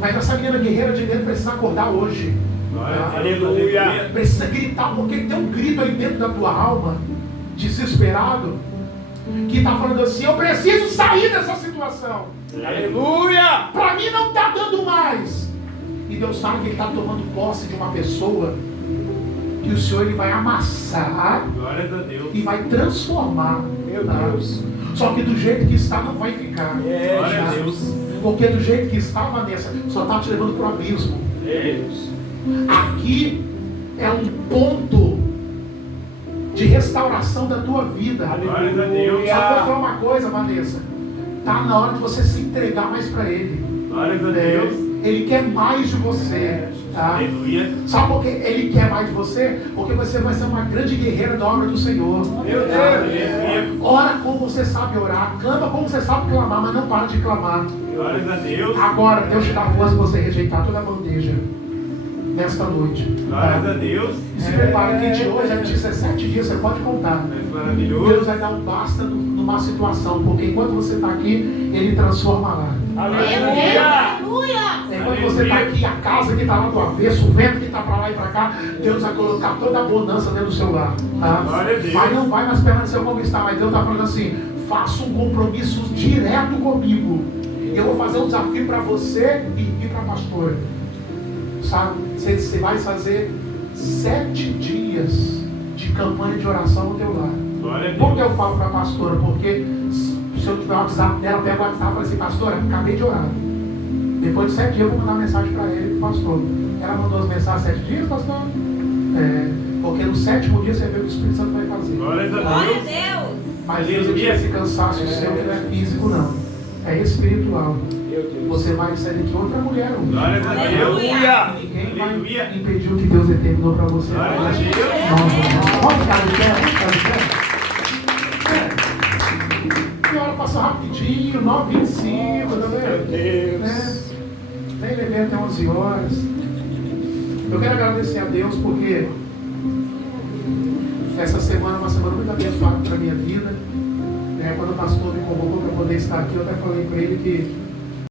Mas essa menina guerreira de dentro precisa acordar hoje. Tá? Aleluia. Precisa gritar, porque tem um grito aí dentro da tua alma, desesperado, que está falando assim, eu preciso sair dessa situação. Aleluia. Para mim não está dando mais. E Deus sabe que Ele está tomando posse de uma pessoa que o Senhor ele vai amassar. Glória a Deus. E vai transformar. Meu tá? Deus. Só que do jeito que está não vai ficar. Glória tá? a Deus. Porque do jeito que está, Vanessa, só está te levando para o abismo. Deus. Aqui é um ponto de restauração da tua vida. Glória a Deus. Só vou falar uma coisa, Vanessa. Está na hora de você se entregar mais para Ele. Glória a Deus. Ele quer mais de você. Tá? Aleluia. Sabe por que Ele quer mais de você? Porque você vai ser uma grande guerreira da obra do Senhor. Meu Tá? Deus. Ora como você sabe orar, clama como você sabe clamar, mas não para de clamar. Glória a Deus. Agora Deus te dá força para você rejeitar toda a bandeja nesta noite. Glória Tá? a Deus. E se prepara que de hoje a 17 dias você pode contar. Maravilhoso. Deus vai dar um basta numa situação, porque enquanto você está aqui, Ele transforma lá. Aleluia. Enquanto você está aqui, a casa que está lá do avesso, o vento que está para lá e para cá, Deus vai colocar toda a bonança dentro do seu lar. Tá? Glória a Deus. Mas não vai mais permanecer como está, mas Deus está falando assim, faça um compromisso direto comigo. E eu vou fazer um desafio para você e para a pastora. Sabe? Você vai fazer 7 dias de campanha de oração no teu lar. Glória a Deus. Por que eu falo para a pastora? Porque se eu tiver o WhatsApp dela, pega o WhatsApp e fala assim, pastora, acabei de orar. Depois de 7 dias eu vou mandar uma mensagem para ele, pastor. Ela mandou as mensagens 7 dias, pastor? Porque no 7º dia você vê o que o Espírito Santo vai fazer. Glória a Glória a Deus. Deus. Mas Deus tira esse cansaço seu que não é físico, não. É espiritual. Você vai sair daqui outra mulher hoje. Glória a Deus. Aleluia. Ninguém vai Aleluia. impedir o que Deus determinou para você. Glória a Deus. Vamos ficar de pé, vamos ficar de pé. Que hora passou rapidinho, 9h25, tá vendo? Deus. Nem levei até 11 horas. Eu quero agradecer a Deus porque essa semana é uma semana muito abençoada para a minha vida. Quando o pastor me convocou para poder estar aqui, eu até falei para ele que